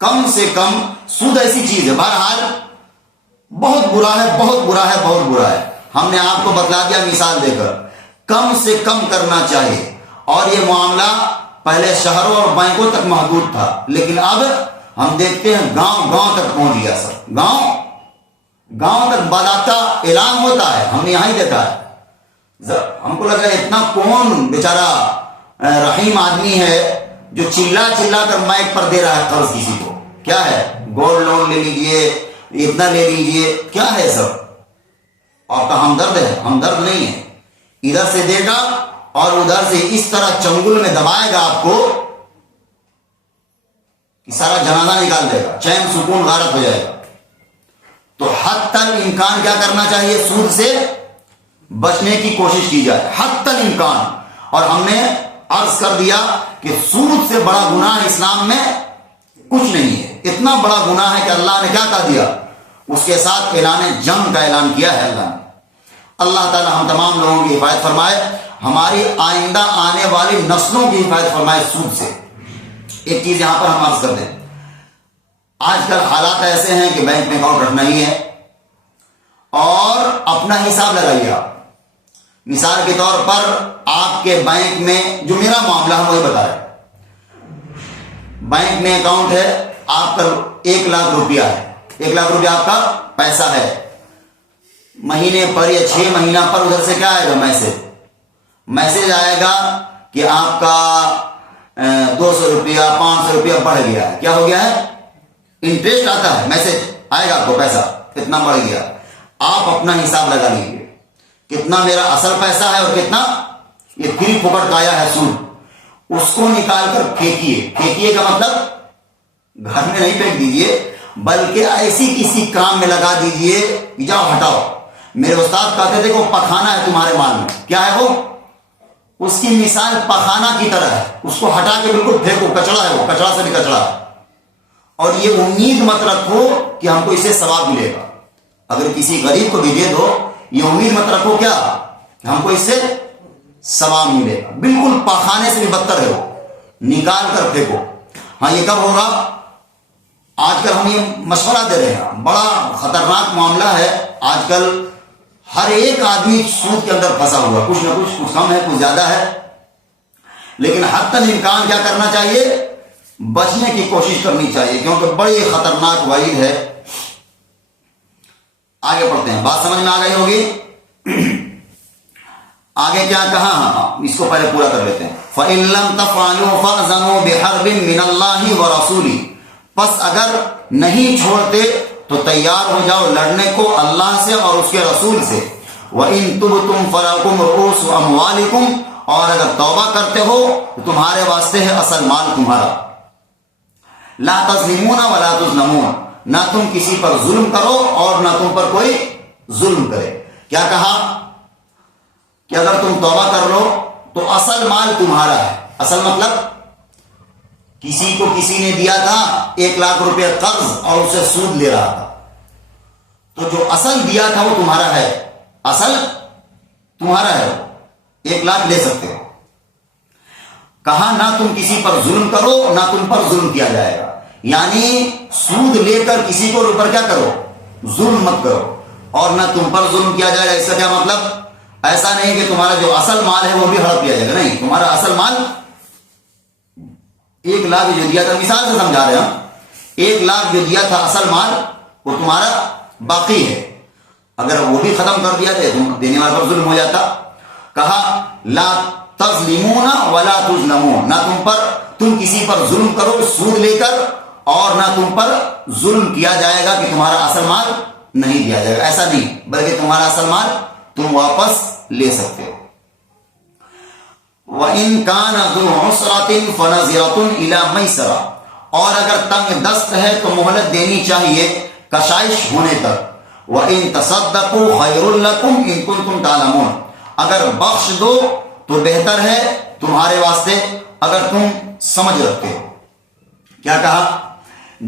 کم سے کم سود ایسی چیز ہے، بہرحال بہت برا ہے، بہت برا ہے، بہت برا ہے. ہم نے آپ کو بتلا دیا مثال دے کر، کم سے کم کرنا چاہیے. اور یہ معاملہ پہلے شہروں اور بینکوں تک محدود تھا، لیکن اب ہم دیکھتے ہیں گاؤں گاؤں تک پہنچ گیا. سر گاؤں تک باضابطہ اعلان ہوتا ہے، ہم نے یہاں ہی دیکھا ہے. ہم کو لگ رہا ہے اتنا کون بیچارہ رحیم آدمی ہے جو چلا کر مائک پر دے رہا ہے قرض کسی کو. کیا ہے؟ گولڈ لون لے لیجئے، اتنا لے لیجئے، کیا ہے سر؟ آپ کا ہمدرد ہے؟ ہمدرد نہیں ہے. ادھر سے دے گا اور ادھر سے اس طرح چنگل میں دبائے گا آپ کو کہ سارا جنازہ نکال دے گا، چین سکون غارت ہو جائے گا. تو حتی الامکان کیا کرنا چاہیے؟ سود سے بچنے کی کوشش کی جائے، حتی الامکان. اور ہم نے عرض کر دیا کہ سود سے بڑا گناہ اسلام میں کچھ نہیں ہے. اتنا بڑا گناہ ہے کہ اللہ نے کیا کہہ دیا؟ اس کے ساتھ اعلان جنگ کا اعلان کیا ہے اللہ نے. اللہ تعالی ہم تمام لوگوں کی حفاظت فرمائے، ہماری آئندہ آنے والی نسلوں کی حفاظت فرمائے سود سے. ایک چیز یہاں پر ہم عرض کر دیں، آج کل حالات ایسے ہیں کہ بینک میں اکاؤنٹ رکھنا ہی ہے اور اپنا حساب لگائیے. آپ مثال کے طور پر آپ کے بینک میں، جو میرا معاملہ ہے وہی بتا رہے، بینک میں اکاؤنٹ ہے آپ کا 1,00,000 روپیہ ہے، 1,00,000 روپیہ آپ کا پیسہ ہے. مہینے پر یا 6 مہینہ پر ادھر سے کیا آئے گا؟ میسج آئے گا کہ آپ کا 200 روپیہ 500 روپیہ بڑھ گیا ہے. کیا ہو گیا ہے؟ انٹرسٹ آتا ہے، میسج آئے گا آپ کو، پیسہ کتنا بڑھ گیا. آپ اپنا حساب لگا لیجیے، کتنا میرا اصل پیسہ ہے اور کتنا یہ فری پھوکٹ کا آیا ہے سود. اس کو نکال کر پھینکیے کا مطلب گھر میں نہیں پھینک دیجیے، بلکہ ایسی کسی کام میں لگا دیجیے کہ جاؤ ہٹاؤ. میرے استاد کہتے تھے کہ وہ پخانا ہے تمہارے مال میں. کیا ہے وہ؟ اس کی مثال پخانا کی طرح ہے. اس کو ہٹا کے بالکل پھینکو، کچڑا ہے وہ، کچڑا سے بھی کچڑا ہے. اور یہ امید مت رکھو کہ ہم کو اسے ثواب ملے گا. اگر کسی غریب کو بھی دے دو، یہ امید مت رکھو کیا کہ ہم کو اس سے ثواب ملے گا. بالکل پخانے سے بھی بدتر ہے وہ، نکال کر پھینکو. ہاں یہ کب ہوگا؟ آج کل ہم یہ مشورہ دے رہے ہیں، بڑا خطرناک معاملہ ہے. آج کل ہر ایک آدمی سود کے اندر پھنسا ہوا، کچھ نہ کچھ کم ہے، کچھ زیادہ ہے. لیکن حتی الامکان کیا کرنا چاہیے؟ بچنے کی کوشش کرنی چاہیے، کیونکہ بڑی خطرناک وعید ہے. آگے پڑھتے ہیں، بات سمجھ میں آ گئی ہوگی. آگے کیا کہا؟ اس کو پہلے پورا کر لیتے ہیں. فَإِن لَمْ تَفْعَلُوا فَأْذَنُوا بِحَرْبٍ مِّنَ اللَّهِ وَرَسُولِهِ. پس اگر نہیں چھوڑتے تو تیار ہو جاؤ لڑنے کو اللہ سے اور اس کے رسول سے. وَإِن تُبْتُمْ فَلَكُمْ رُءُوسُ أَمْوَالِكُمْ. اور اگر توبہ کرتے ہو تو تمہارے واسطے ہے اصل مال تمہارا. لَا تَظْلِمُونَ وَلَا تُظْلَمُونَ. نہ تم کسی پر ظلم کرو اور نہ تم پر کوئی ظلم کرے. کیا کہا؟ کہ اگر تم توبہ کر لو تو اصل مال تمہارا ہے. اصل مطلب کسی کو کسی نے دیا تھا 1,00,000 روپے قرض اور اسے سود لے رہا تھا، تو جو اصل دیا تھا وہ تمہارا ہے، اصل تمہارا ہے، 1,00,000 لے سکتے ہو. کہا نہ تم کسی پر ظلم کرو نہ تم پر ظلم کیا جائے گا. یعنی سود لے کر کسی کو اوپر کیا کرو؟ ظلم مت کرو، اور نہ تم پر ظلم کیا جائے گا. اس کا کیا مطلب؟ ایسا نہیں کہ تمہارا جو اصل مال ہے وہ بھی ہڑپ کیا جائے گا. نہیں، تمہارا اصل مال 1,00,000 جو دیا تھا، مثال سے سمجھا رہے ہیں، 1,00,000 جو دیا تھا اصل مال وہ تمہارا باقی ہے. اگر وہ بھی ختم کر دیا تو دینے والے پر ظلم ہو جاتا. کہا لا تظلمون ولا تظلمون. نہ تم کسی پر ظلم کرو سود لے کر، اور نہ تم پر ظلم کیا جائے گا کہ تمہارا اصل مال نہیں دیا جائے گا. ایسا نہیں، بلکہ تمہارا اصل مال تم واپس لے سکتے ہو. وَإِن كَانَ ذُو عُسْرَةٍ فَنَظِرَةٌ إِلَىٰ مَيْسَرَةٍ. اور اگر تنگ دست ہے تو مہلت دینی چاہیے کشائش ہونے تک. وَإِن تَصَدَّقُوا خَيْرٌ لَكُمْ إِن كُنتُمْ تَعْلَمُونَ. اگر بخش دو تو بہتر ہے تمہارے واسطے اگر تم سمجھ رکھتے ہو. کیا کہا؟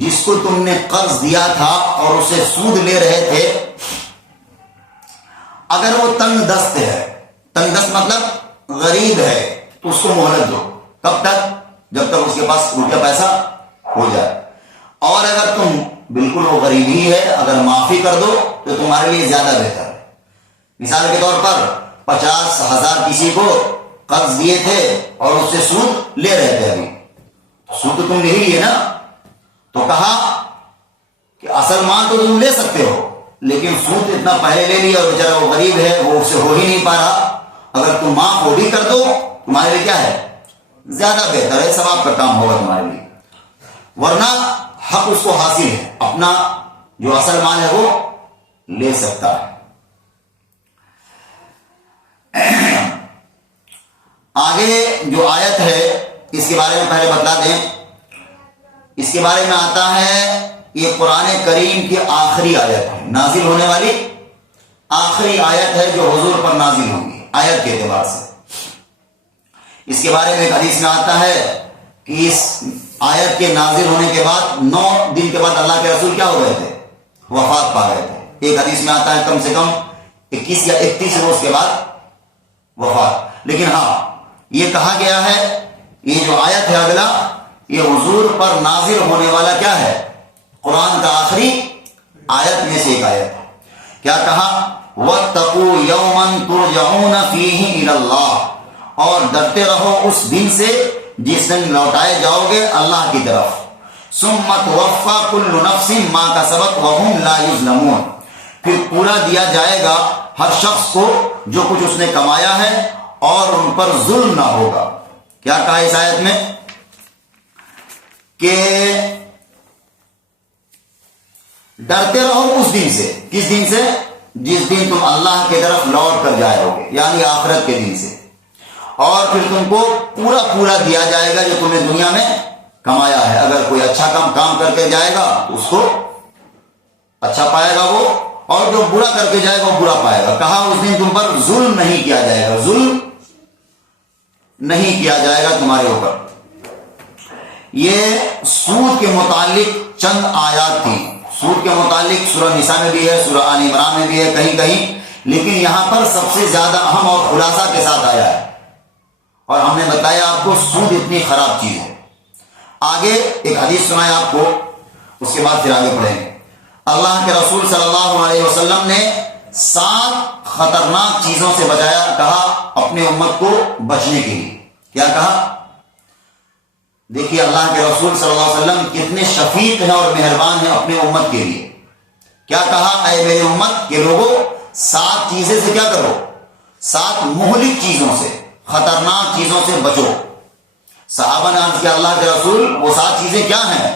جس کو تم نے قرض دیا تھا اور اسے سود لے رہے تھے، اگر وہ تنگ دست ہے، تنگ دست مطلب غریب ہے، تو اس کو مہلت دو. کب تک؟ جب تک اس کے پاس روپیہ پیسہ ہو جائے. اور اگر تم بالکل وہ غریب ہی ہے اگر معافی کر دو تو تمہارے لیے زیادہ بہتر ہے. مثال کے طور پر 50,000 کسی کو قرض دیے تھے اور اس سے سود لے رہے تھے. ابھی سود تو تم لے ہی لیے نا, تو کہا کہ اصل مال تو تم لے سکتے ہو لیکن سود اتنا پہلے لے لیا اور بیچارہ وہ غریب ہے وہ اس سے ہو ہی نہیں پا رہا, اگر تم معاف وہ بھی کر دو تمہارے لیے کیا ہے زیادہ بہتر ہے, ثواب کا کام ہوگا تمہارے لیے. ورنہ حق اس کو حاصل ہے, اپنا جو اصل مال ہے وہ لے سکتا ہے. آگے جو آیت ہے اس کے بارے میں پہلے بتا دیں. اس کے بارے میں آتا ہے یہ قرآن کریم کی آخری آیت ہے, نازل ہونے والی آخری آیت ہے جو حضور پر نازل ہوگی آیت کے اعتبار سے. اس کے بارے میں ایک حدیث میں آتا ہے کہ اس آیت کے نازل ہونے کے بعد 9 دن کے بعد اللہ کے رسول کیا ہو گئے تھے, وفات پا گئے تھے. ایک حدیث میں آتا ہے کم سے کم 21 یا 31 روز کے بعد وفات. لیکن ہاں یہ کہا گیا ہے یہ جو آیت ہے اگلا یہ حضور پر نازل ہونے والا کیا ہے قرآن کا آخری آیت میں سے ایک آیت ہے. کیا کہا, وَاتَّقُوا يَوْمًا تُرْجَعُونَ فِيهِ إِلَى اللَّهِ, اور ڈرتے رہو اس دن سے جس دن لوٹائے جاؤ گے اللہ کی طرف. ثُمَّ تُوَفَّى كُلُّ نَفْسٍ مَا كَسَبَتْ وَهُمْ لَا يُظْلَمُونَ, پھر پورا دیا جائے گا ہر شخص کو جو کچھ اس نے کمایا ہے اور ان پر ظلم نہ ہوگا. کیا کہا اس آیت میں کہ ڈرتے رہو اس دن سے. کس دن سے؟ جس دن تم اللہ کی طرف لوٹ کر جائے ہوگے یعنی آخرت کے دن سے, اور پھر تم کو پورا پورا دیا جائے گا جو تم نے دنیا میں کمایا ہے. اگر کوئی اچھا کام کر کے جائے گا تو اس کو اچھا پائے گا وہ, اور جو برا کر کے جائے گا وہ برا پائے گا. کہا اس دن تم پر ظلم نہیں کیا جائے گا, ظلم نہیں کیا جائے گا تمہارے اوپر. یہ سود کے متعلق چند آیات تھی. سود کے متعلق سورہ نساء میں بھی ہے, سورہ آل عمران میں بھی ہے کہیں کہیں, لیکن یہاں پر سب سے زیادہ اہم اور خلاصہ کے ساتھ آیا ہے. اور ہم نے بتایا آپ کو سود اتنی خراب چیز ہے. آگے ایک حدیث سنائے آپ کو, اس کے بعد پھر آگے پڑھیں گے. اللہ کے رسول صلی اللہ علیہ وسلم نے 7 خطرناک چیزوں سے بچایا, کہا اپنے امت کو بچنے کے لیے. کیا کہا؟ دیکھیے اللہ کے رسول صلی اللہ علیہ وسلم کتنے شفیق ہیں اور مہربان ہیں اپنے امت کے لیے. کیا کہا, اے میرے امت کے لوگوں 7 چیزیں سے کیا کرو, 7 مہلک چیزوں سے, خطرناک چیزوں سے بچو. صحابہ نے عرض کیا اللہ کے رسول وہ 7 چیزیں کیا ہیں؟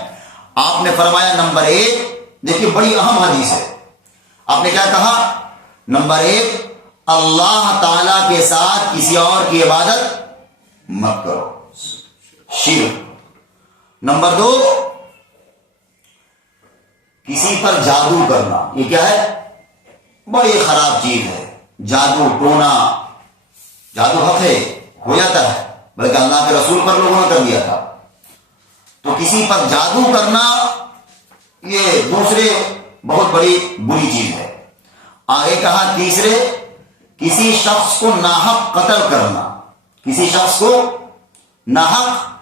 آپ نے فرمایا نمبر 1, دیکھیے بڑی اہم حدیث ہے, آپ نے کیا کہا؟ نمبر 1 اللہ تعالی کے ساتھ کسی اور کی عبادت مت کرو, شرک. نمبر 2 کسی پر جادو کرنا. یہ کیا ہے؟ بڑی خراب چیز ہے. جادو ٹونا, جادو حق ہے, ہو جاتا ہے, بلکہ اللہ کے رسول پر لوگوں نے کر دیا تھا. تو کسی پر جادو کرنا یہ دوسرے بہت بڑی بری چیز ہے. آگے کہا تیسرے کسی شخص کو ناحق قتل کرنا. کسی شخص کو ناحق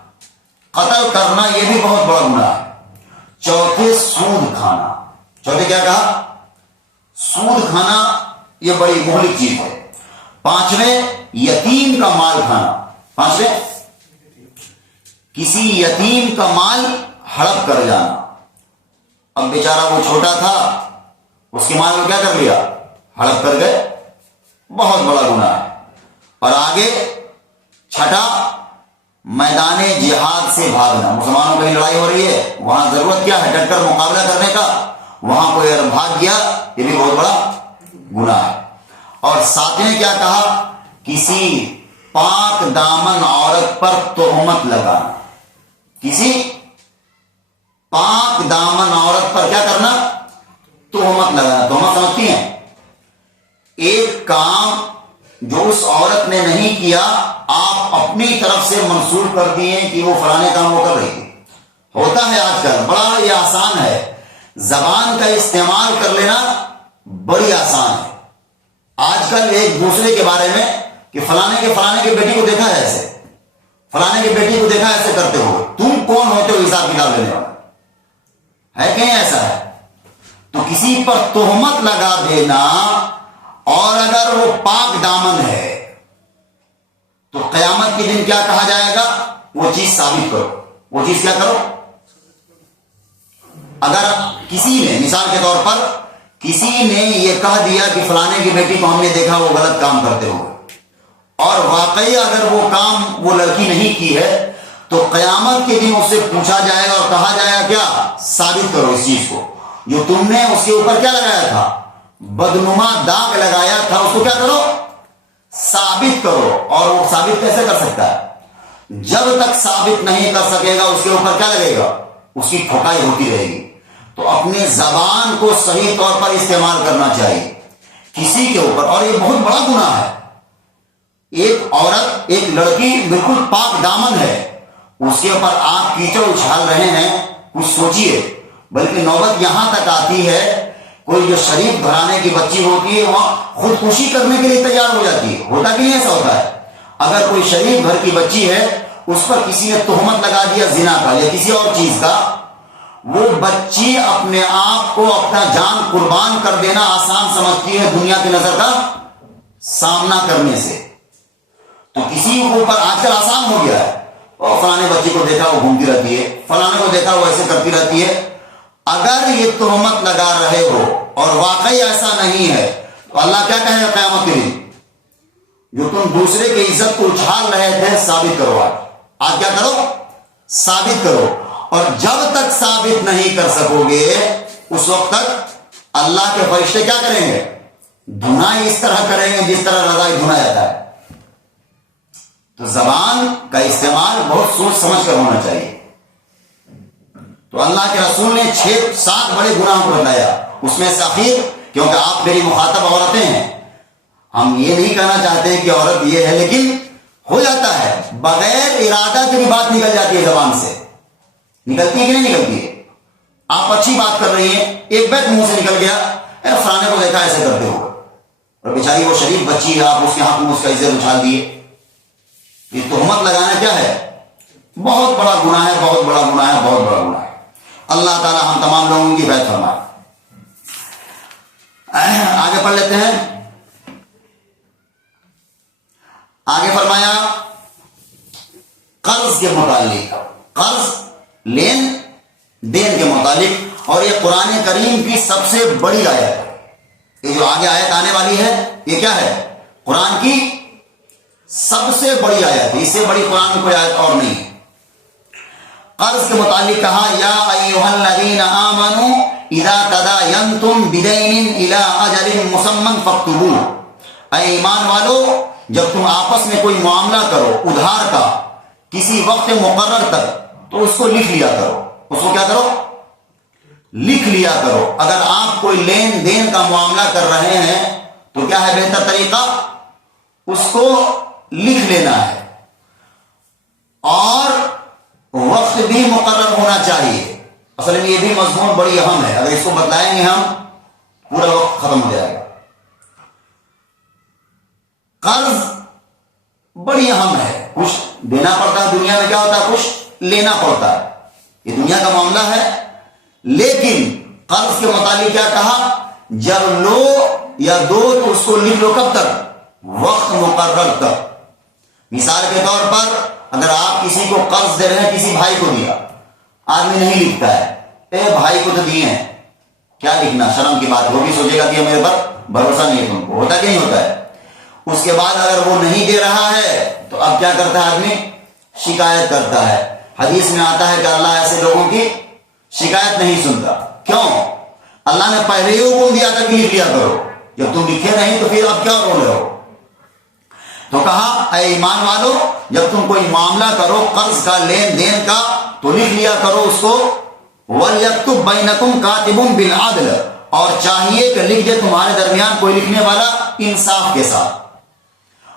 قتل کرنا یہ بھی بہت بڑا گناہ ہے. چوتھے سود کھانا. چوتھے کیا کہا؟ سود کھانا یہ بڑی مہلک چیز ہے. 5ویں یتیم کا مال کھانا. 5ویں کسی یتیم کا مال ہڑپ کر جانا. اب بیچارہ وہ چھوٹا تھا, اس کے مال کو کیا کر لیا, ہڑپ کر گئے, بہت بڑا گناہ ہے. اور آگے 6 میدان جہاد سے بھاگنا. مسلمانوں کی لڑائی ہو رہی ہے, وہاں ضرورت کیا ہے, ڈٹ کر مقابلہ کرنے کا. وہاں کوئی اگر بھاگ گیا یہ بھی بہت بڑا گناہ ہے. اور 7ویں کیا کہا, کسی پاک دامن عورت پر تہمت لگانا. کسی پاک دامن عورت پر کیا کرنا, تہمت لگانا. تہمت سمجھتی ہیں, ایک کام جو اس عورت نے نہیں کیا آپ اپنی طرف سے منسوخ کر دیے کہ وہ فلانے کام وہ کر رہی تھی. ہوتا ہے آج کل, بڑا یہ آسان ہے, زبان کا استعمال کر لینا بڑی آسان ہے. آج کل ایک دوسرے کے بارے میں کہ فلانے کے بیٹی کو دیکھا ہے ایسے, فلانے کی بیٹی کو دیکھا ایسے کرتے ہو, تم کون ہوتے ہو حساب کتاب لینے والا. ہے کہ نہیں ایسا ہے؟ تو کسی پر تہمت لگا دینا، اور اگر وہ پاک دامن ہے تو قیامت کے دن کیا کہا جائے گا؟ وہ چیز ثابت کرو، وہ چیز کیا کرو؟ اگر کسی نے مثال کے طور پر کسی نے یہ کہہ دیا کہ فلانے کی بیٹی کو ہم نے دیکھا وہ غلط کام کرتے ہوئے، اور واقعی اگر وہ کام وہ لڑکی نہیں کی ہے، تو قیامت کے دن اس سے پوچھا جائے گا اور کہا جائے گا کیا؟ ثابت کرو اس چیز کو، جو تم نے اس کے اوپر کیا لگایا تھا؟ بدنما داغ لگایا تھا، اس کو کیا کرو؟ ثابت کرو۔ اور وہ ثابت کیسے کر سکتا ہے؟ جب تک ثابت نہیں کر سکے گا اس کے اوپر کیا لگے گا؟ اس کی ٹھوکائی ہوتی رہے گی۔ تو اپنے زبان کو صحیح طور پر استعمال کرنا چاہیے کسی کے اوپر، اور یہ بہت بڑا گناہ ہے۔ ایک عورت، ایک لڑکی بالکل پاک دامن ہے، اس کے اوپر آپ کیچڑ اچھال رہے ہیں، کچھ سوچئے۔ بلکہ نوبت یہاں تک آتی ہے، کوئی جو شریف گھرانے کی بچی ہوتی ہے وہاں خودکشی کرنے کے لیے تیار ہو جاتی ہے۔ ہوتا کہ نہیں ایسا ہوتا ہے؟ اگر کوئی شریف گھر کی بچی ہے، اس پر کسی نے تہمت لگا دیا زنا کا یا کسی اور چیز کا، وہ بچی اپنے آپ کو، اپنا جان قربان کر دینا آسان سمجھتی ہے دنیا کی نظر کا سامنا کرنے سے۔ تو کسی کے اوپر آج کل آسان ہو گیا ہے، اور فلانے بچی کو دیکھا وہ گھومتی رہتی ہے، فلانے کو دیکھا وہ ایسے کرتی رہتی ہے۔ اگر یہ تہمت لگا رہے ہو اور واقعی ایسا نہیں ہے تو اللہ کیا کہے گا قیامت کے دن؟ جو تم دوسرے کی عزت کو اچھال رہے تھے ثابت کرو، آج کیا کرو؟ ثابت کرو۔ اور جب تک ثابت نہیں کر سکو گے اس وقت تک اللہ کے فرشتے کیا کریں گے؟ دھنائی اس طرح کریں گے جس طرح رضائی دھنا جاتا ہے۔ تو زبان کا استعمال بہت سوچ سمجھ کر ہونا چاہیے۔ تو اللہ کے رسول نے 6-7 بڑے گناہوں کو بتایا، اس میں سے اخیر، کیونکہ آپ میری مخاطب عورتیں ہیں، ہم یہ نہیں کہنا چاہتے کہ عورت یہ ہے، لیکن ہو جاتا ہے بغیر ارادہ کی بھی بات نکل جاتی ہے زبان سے، نکلتی ہے کہ نہیں نکلتی ہے؟ آپ اچھی بات کر رہی ہیں، ایک بیت منہ سے نکل گیا، فلانے کو دیکھا ایسے کرتے ہو، اور بیچاری وہ شریف بچی ہے، آپ اس کے حق میں اس کا عزت اچھال دیے۔ یہ تہمت لگانا کیا ہے؟ بہت بڑا گناہ ہے، بہت بڑا گناہ ہے، بہت بڑا گناہ ہے۔ اللہ تعالی ہم تمام لوگوں کی ہدایت فرمائے۔ آگے پڑھ لیتے ہیں۔ آگے فرمایا قرض کے متعلق، قرض لین دین کے متعلق، اور یہ قرآن کریم کی سب سے بڑی آیت ہے۔ یہ جو آگے آیت آنے والی ہے یہ کیا ہے؟ قرآن کی سب سے بڑی آیت ہے، اس سے بڑی قرآن میں کوئی آیت اور نہیں ہے۔ قرض کے متعلق کہا یا ایھا الذین آمنوا اذا تداینتم بدین الی اجل مسمى فاکتبوہ، اے ایمان والو جب تم آپس میں کوئی معاملہ کرو ادھار کا کسی وقت مقرر تک تو اس کو لکھ لیا کرو، اس کو کیا کرو؟ لکھ لیا کرو۔ اگر آپ کوئی لین دین کا معاملہ کر رہے ہیں تو کیا ہے بہتر طریقہ؟ اس کو لکھ لینا ہے، اور وقت بھی مقرر ہونا چاہیے۔ اصل میں یہ بھی مضمون بڑی اہم ہے، اگر اس کو بتلائیں گے ہم پورا وقت ختم ہو جائے گا۔ قرض بڑی اہم ہے، کچھ دینا پڑتا ہے، دنیا میں کیا ہوتا ہے؟ کچھ لینا پڑتا ہے، یہ دنیا کا معاملہ ہے۔ لیکن قرض کے متعلق کیا کہا؟ جب لو یا دو تو اس کو لکھ لو، کب تک؟ وقت مقرر تک۔ مثال کے طور پر اگر آپ کسی کو قرض دے رہے ہیں، کسی بھائی کو دیا، آدمی نہیں لکھتا ہے، اے بھائی کو تو دیے ہیں، کیا لکھنا؟ شرم کی بات، وہ بھی سوچے گا کہ میرے پر بھروسہ نہیں ہے تم کو، ہوتا کہ نہیں ہوتا ہے؟ اس کے بعد اگر وہ نہیں دے رہا ہے تو اب کیا کرتا ہے آدمی؟ شکایت کرتا ہے۔ حدیث میں آتا ہے کہ اللہ ایسے لوگوں کی شکایت نہیں سنتا۔ کیوں؟ اللہ نے پہلے ہی حکم دیا تھا کہ لکھ لیا کرو، جب تم لکھے نہیں تو پھر اب کیا رو رہے ہو؟ تو کہا اے ایمان والو جب تم کوئی معاملہ کرو قرض کا، لین دین کا، تو لکھ لیا کرو اس کو۔ وَلْيَكْتُبْ بَيْنَكُمْ كَاتِبٌ بِالْعَدْلِ، اور چاہیے کہ لکھ دے تمہارے درمیان کوئی لکھنے والا انصاف کے ساتھ۔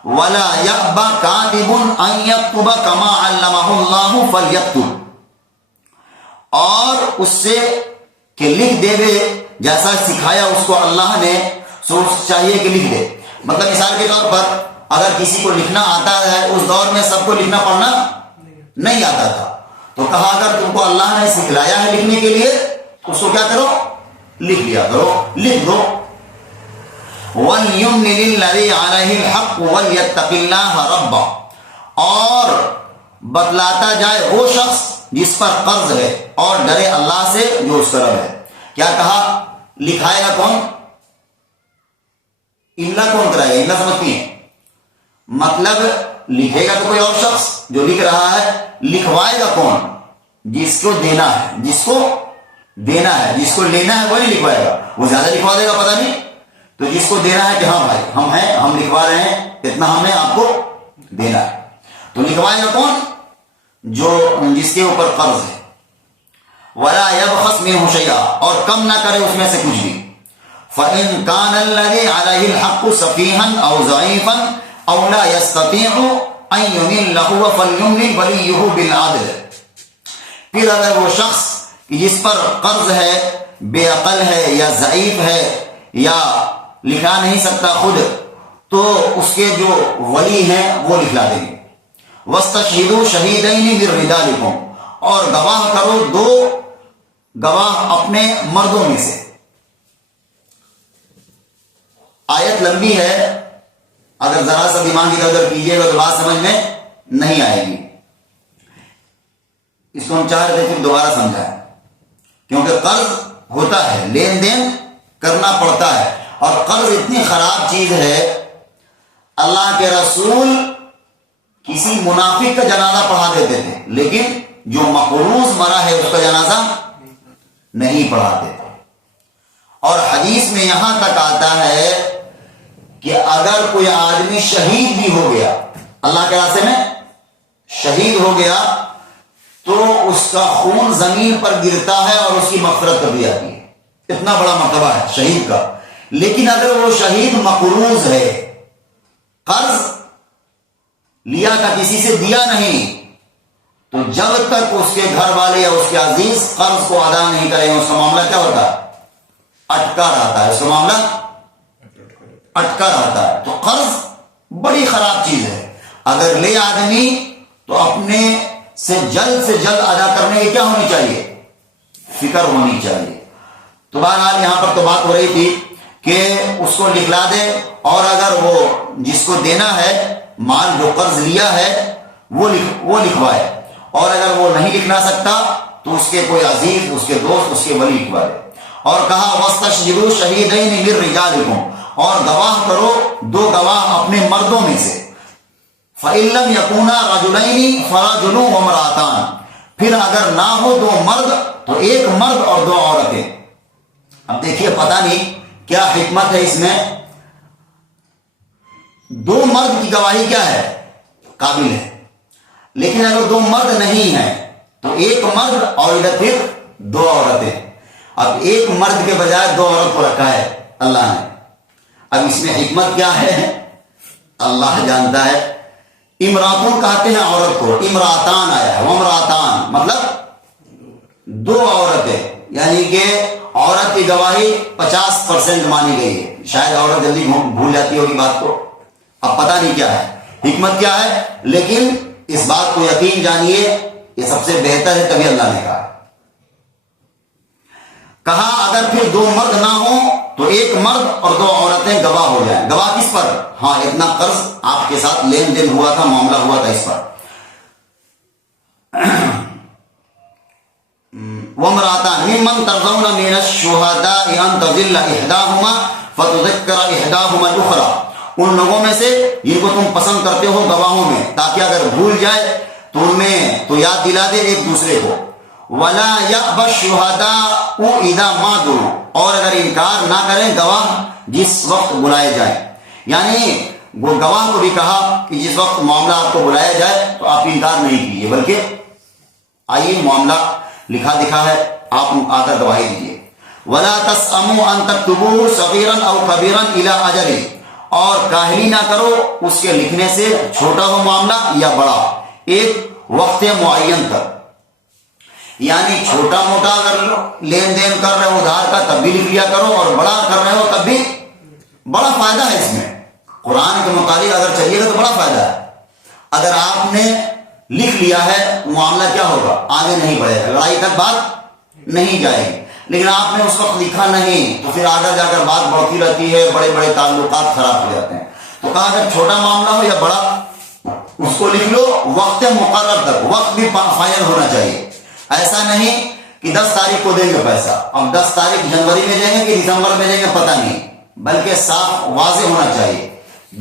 وَلَا يَأْبَ كَاتِبٌ أَن يَكْتُبَ كَمَا عَلَّمَهُ اللَّهُ فَلْيَكْتُبْ، اور اس سے کہ لکھ دے وے جیسا سکھایا اس کو اللہ نے، سو چاہیے کہ لکھ دے۔ مطلب مثال کے طور پر اگر کسی کو لکھنا آتا ہے، اس دور میں سب کو لکھنا پڑھنا نہیں آتا تھا، تو کہا اگر تم کو اللہ نے سکھلایا ہے لکھنے کے لیے اس کو کیا کرو؟ لکھ لیا کرو، لکھ دو. وَلْيُمْلِلِ الَّذِي عَلَيْهِ الْحَقُّ وَلْيَتَّقِ اللَّهَ رَبَّهُ، اور بتلاتا جائے وہ شخص جس پر قرض ہے اور ڈرے اللہ سے جو اس کا رب ہے. کیا کہا؟ لکھائے گا کون؟ املا کون کرائے گا؟ املا سمجھتی ہیں؟ مطلب لکھے گا تو کوئی اور شخص جو لکھ رہا ہے، لکھوائے گا کون؟ جس کو دینا ہے، جس کو دینا ہے. جس کو لینا ہے وہ نہیں لکھوائے گا، وہ زیادہ لکھوا دے گا پتہ نہیں. تو جس کو دینا ہے کہ ہاں بھائی ہم ہیں، ہم لکھوا رہے ہیں، اتنا ہم نے آپ کو دینا ہے. تو لکھوائے گا کون؟ جو جس کے اوپر قرض ہے. وَلَا يَبْخَسْ مِنْهُ شَيْئًا، اور کم نہ کرے اس میں سے کچھ بھی. فَإِنْ كَانَ الَّذِي عَلَيْهِ الْحَقُّ سَفِيهًا أَوْ ضَعِيفًا أَوْ لَا يَسْتَطِيعُ أَنْ يُمِلَّ هُوَ فَلْيُمْلِلْ وَلِيُّهُ بِالْعَدْلِ. پھر اگر وہ شخص جس پر قرض ہے بے عقل ہے یا ضعیف ہے یا لکھا نہیں سکتا خود، تو اس کے جو ولی ہیں وہ لکھلا دیں گے. وَاسْتَشْهِدُوا شَهِيدَيْنِ مِنْ رِجَالِكُمْ، اور گواہ کرو 2 گواہ اپنے مردوں میں سے. آیت لمبی ہے، اگر ذرا سا دماغ ادھر ادھر کیجیے گا تو بات سمجھ میں نہیں آئے گی. اس کو ہم چاہ رہے تھے پھر دوبارہ سمجھائیں، کیونکہ قرض ہوتا ہے، لین دین کرنا پڑتا ہے. اور قرض اتنی خراب چیز ہے، اللہ کے رسول کسی منافق کا جنازہ پڑھا دیتے تھے، لیکن جو مقروض مرا ہے اس کا جنازہ نہیں پڑھاتے تھے. اور حدیث میں یہاں تک آتا ہے کہ اگر کوئی آدمی شہید بھی ہو گیا، اللہ کے راستے میں شہید ہو گیا، تو اس کا خون زمین پر گرتا ہے اور اس کی مغفرت کر دی جاتی ہے. اتنا بڑا مرتبہ ہے شہید کا. لیکن اگر وہ شہید مقروض ہے، قرض لیا تھا کسی سے دیا نہیں، تو جب تک اس کے گھر والے یا اس کے عزیز قرض کو ادا نہیں کریں اس کا معاملہ کیا ہوتا ہے؟ اٹکا رہتا ہے. اس کا معاملہ اٹکا رہتا ہے. تو قرض بڑی خراب چیز ہے. اگر لے آدمی تو اپنے سے جلد ادا کرنے کی کیا ہونی چاہیے؟ فکر ہونی چاہیے. تو بہرحال یہاں پر تو بات ہو رہی تھی کہ اس کو لکھلا دے، اور اگر وہ جس کو دینا ہے مال جو قرض لیا ہے وہ لکھوائے، اور اگر وہ نہیں لکھنا سکتا تو اس کے کوئی عزیز، اس کے دوست، اس کے ولی لکھوا دے. اور کہا وَاسْتَشْهِدُوا شَهِيدَيْنِ مِنْ رِجَالِكُمْ، اور گواہ کرو 2 گواہ اپنے مردوں میں سے. فَإِن لَّمْ يَكُونَا رَجُلَيْنِ فَرَجُلٌ وَامْرَأَتَانِ، پھر اگر نہ ہو 2 مرد تو 1 مرد اور 2 عورتیں. اب دیکھیے پتہ نہیں کیا حکمت ہے اس میں. 2 مرد کی گواہی کیا ہے؟ قابل ہے. لیکن اگر 2 مرد نہیں ہیں تو 1 مرد اور ادھر پھر 2 عورتیں. اب 1 مرد کے بجائے 2 عورت کو رکھا ہے اللہ نے. اب اس میں حکمت کیا ہے اللہ جانتا ہے. امراتون کہتے ہیں عورت کو، امراتان آیا ہے، وامراتان مطلب 2 عورتیں، یعنی کہ عورت کی گواہی 50% مانی گئی ہے. شاید عورت جلدی بھول جاتی ہوگی بات کو، اب پتہ نہیں کیا ہے حکمت کیا ہے، لیکن اس بات کو یقین جانیے یہ سب سے بہتر ہے، تبھی اللہ نے کہا اگر پھر 2 مرد نہ ہوں تو 1 مرد اور 2 عورتیں گواہ ہو جائیں. گواہ کس پر؟ ہاں اتنا قرض آپ کے ساتھ لین دین ہوا تھا، معاملہ ہوا تھا، اس پر. وَامْرَأَتَانِ مِمَّنْ تَرْضَوْنَ مِنَ الشُّهَدَاءِ أَنْ تَضِلَّ إِحْدَاهُمَا فَتُذَكِّرَ إِحْدَاهُمَا الْأُخْرَىٰ، ان لوگوں میں سے جن کو تم پسند کرتے ہو گواہوں میں، تاکہ اگر بھول جائے تو ان میں تو یاد دلا دے ایک دوسرے کو. وَلَا يَأْبَ الشُّهَدَاءُ إِذَا مَا دُعُوا، اور اگر انکار نہ کریں گواہ جس وقت بلائے جائیں. یعنی وہ گواہ کو بھی کہا کہ جس وقت معاملہ آپ کو بلایا جائے تو آپ انکار نہیں کیجیے، بلکہ آئیے معاملہ لکھا دکھا ہے، آپ آ کر گواہی دیجیے. وَلَا تَسْأَمُوا أَن تَكْتُبُوهُ صَغِيرًا أَوْ كَبِيرًا إِلَىٰ أَجَلِهِ، اور کاہلی نہ کرو اس کے لکھنے سے، چھوٹا ہو معاملہ یا بڑا، ایک وقت معین تک. یعنی چھوٹا موٹا اگر لین دین کر رہے ہو ادھار کا تب بھی لکھ لیا کرو، اور بڑا کر رہے ہو تب بھی. بڑا فائدہ ہے اس میں، قرآن کے مطابق اگر چلیے گا تو بڑا فائدہ ہے. اگر آپ نے لکھ لیا ہے معاملہ کیا ہوگا؟ آگے نہیں بڑھے گا، لڑائی تک بات نہیں جائے گی. لیکن آپ نے اس وقت لکھا نہیں تو پھر آگے جا کر بات بڑھتی رہتی ہے، بڑے بڑے تعلقات خراب ہو جاتے ہیں. تو کہا اگر چھوٹا معاملہ ہو یا بڑا اس کو لکھ لو وقت مقرر تک، وقت بھی فائنل ہونا چاہیے. ایسا نہیں کہ 10 تاریخ کو دیں گے پیسہ، اب 10 تاریخ جنوری میں دیں گے کہ دسمبر میں دیں گے پتہ نہیں، بلکہ صاف واضح ہونا چاہیے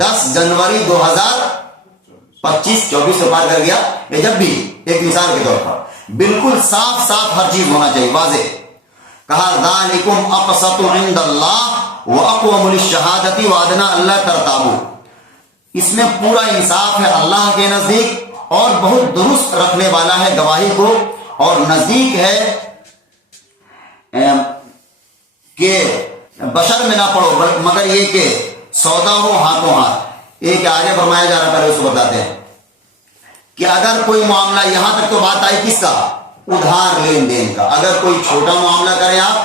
10 جنوری 2025 24 سے پار کر گیا، یہ جب بھی ایک مثال کے طور پر بالکل صاف صاف ہر چیز ہونا چاہیے، واضح. کہا ذالکم اقسط عند اللہ واقوم للشہادۃ وادنا اللہ ترتابوا، اس میں پورا انصاف ہے اللہ کے نزدیک اور بہت درست رکھنے والا ہے گواہی کو، اور نزدیک ہے کہ بشر میں نہ پڑو مگر یہ کہ سودا ہو ہاتھوں ہاتھ. ایک آگے فرمایا جا رہا پہلے اس کو بتاتے ہیں کہ اگر کوئی معاملہ، یہاں تک تو بات آئی کس کا؟ ادھار لین دین کا. اگر کوئی چھوٹا معاملہ کرے آپ،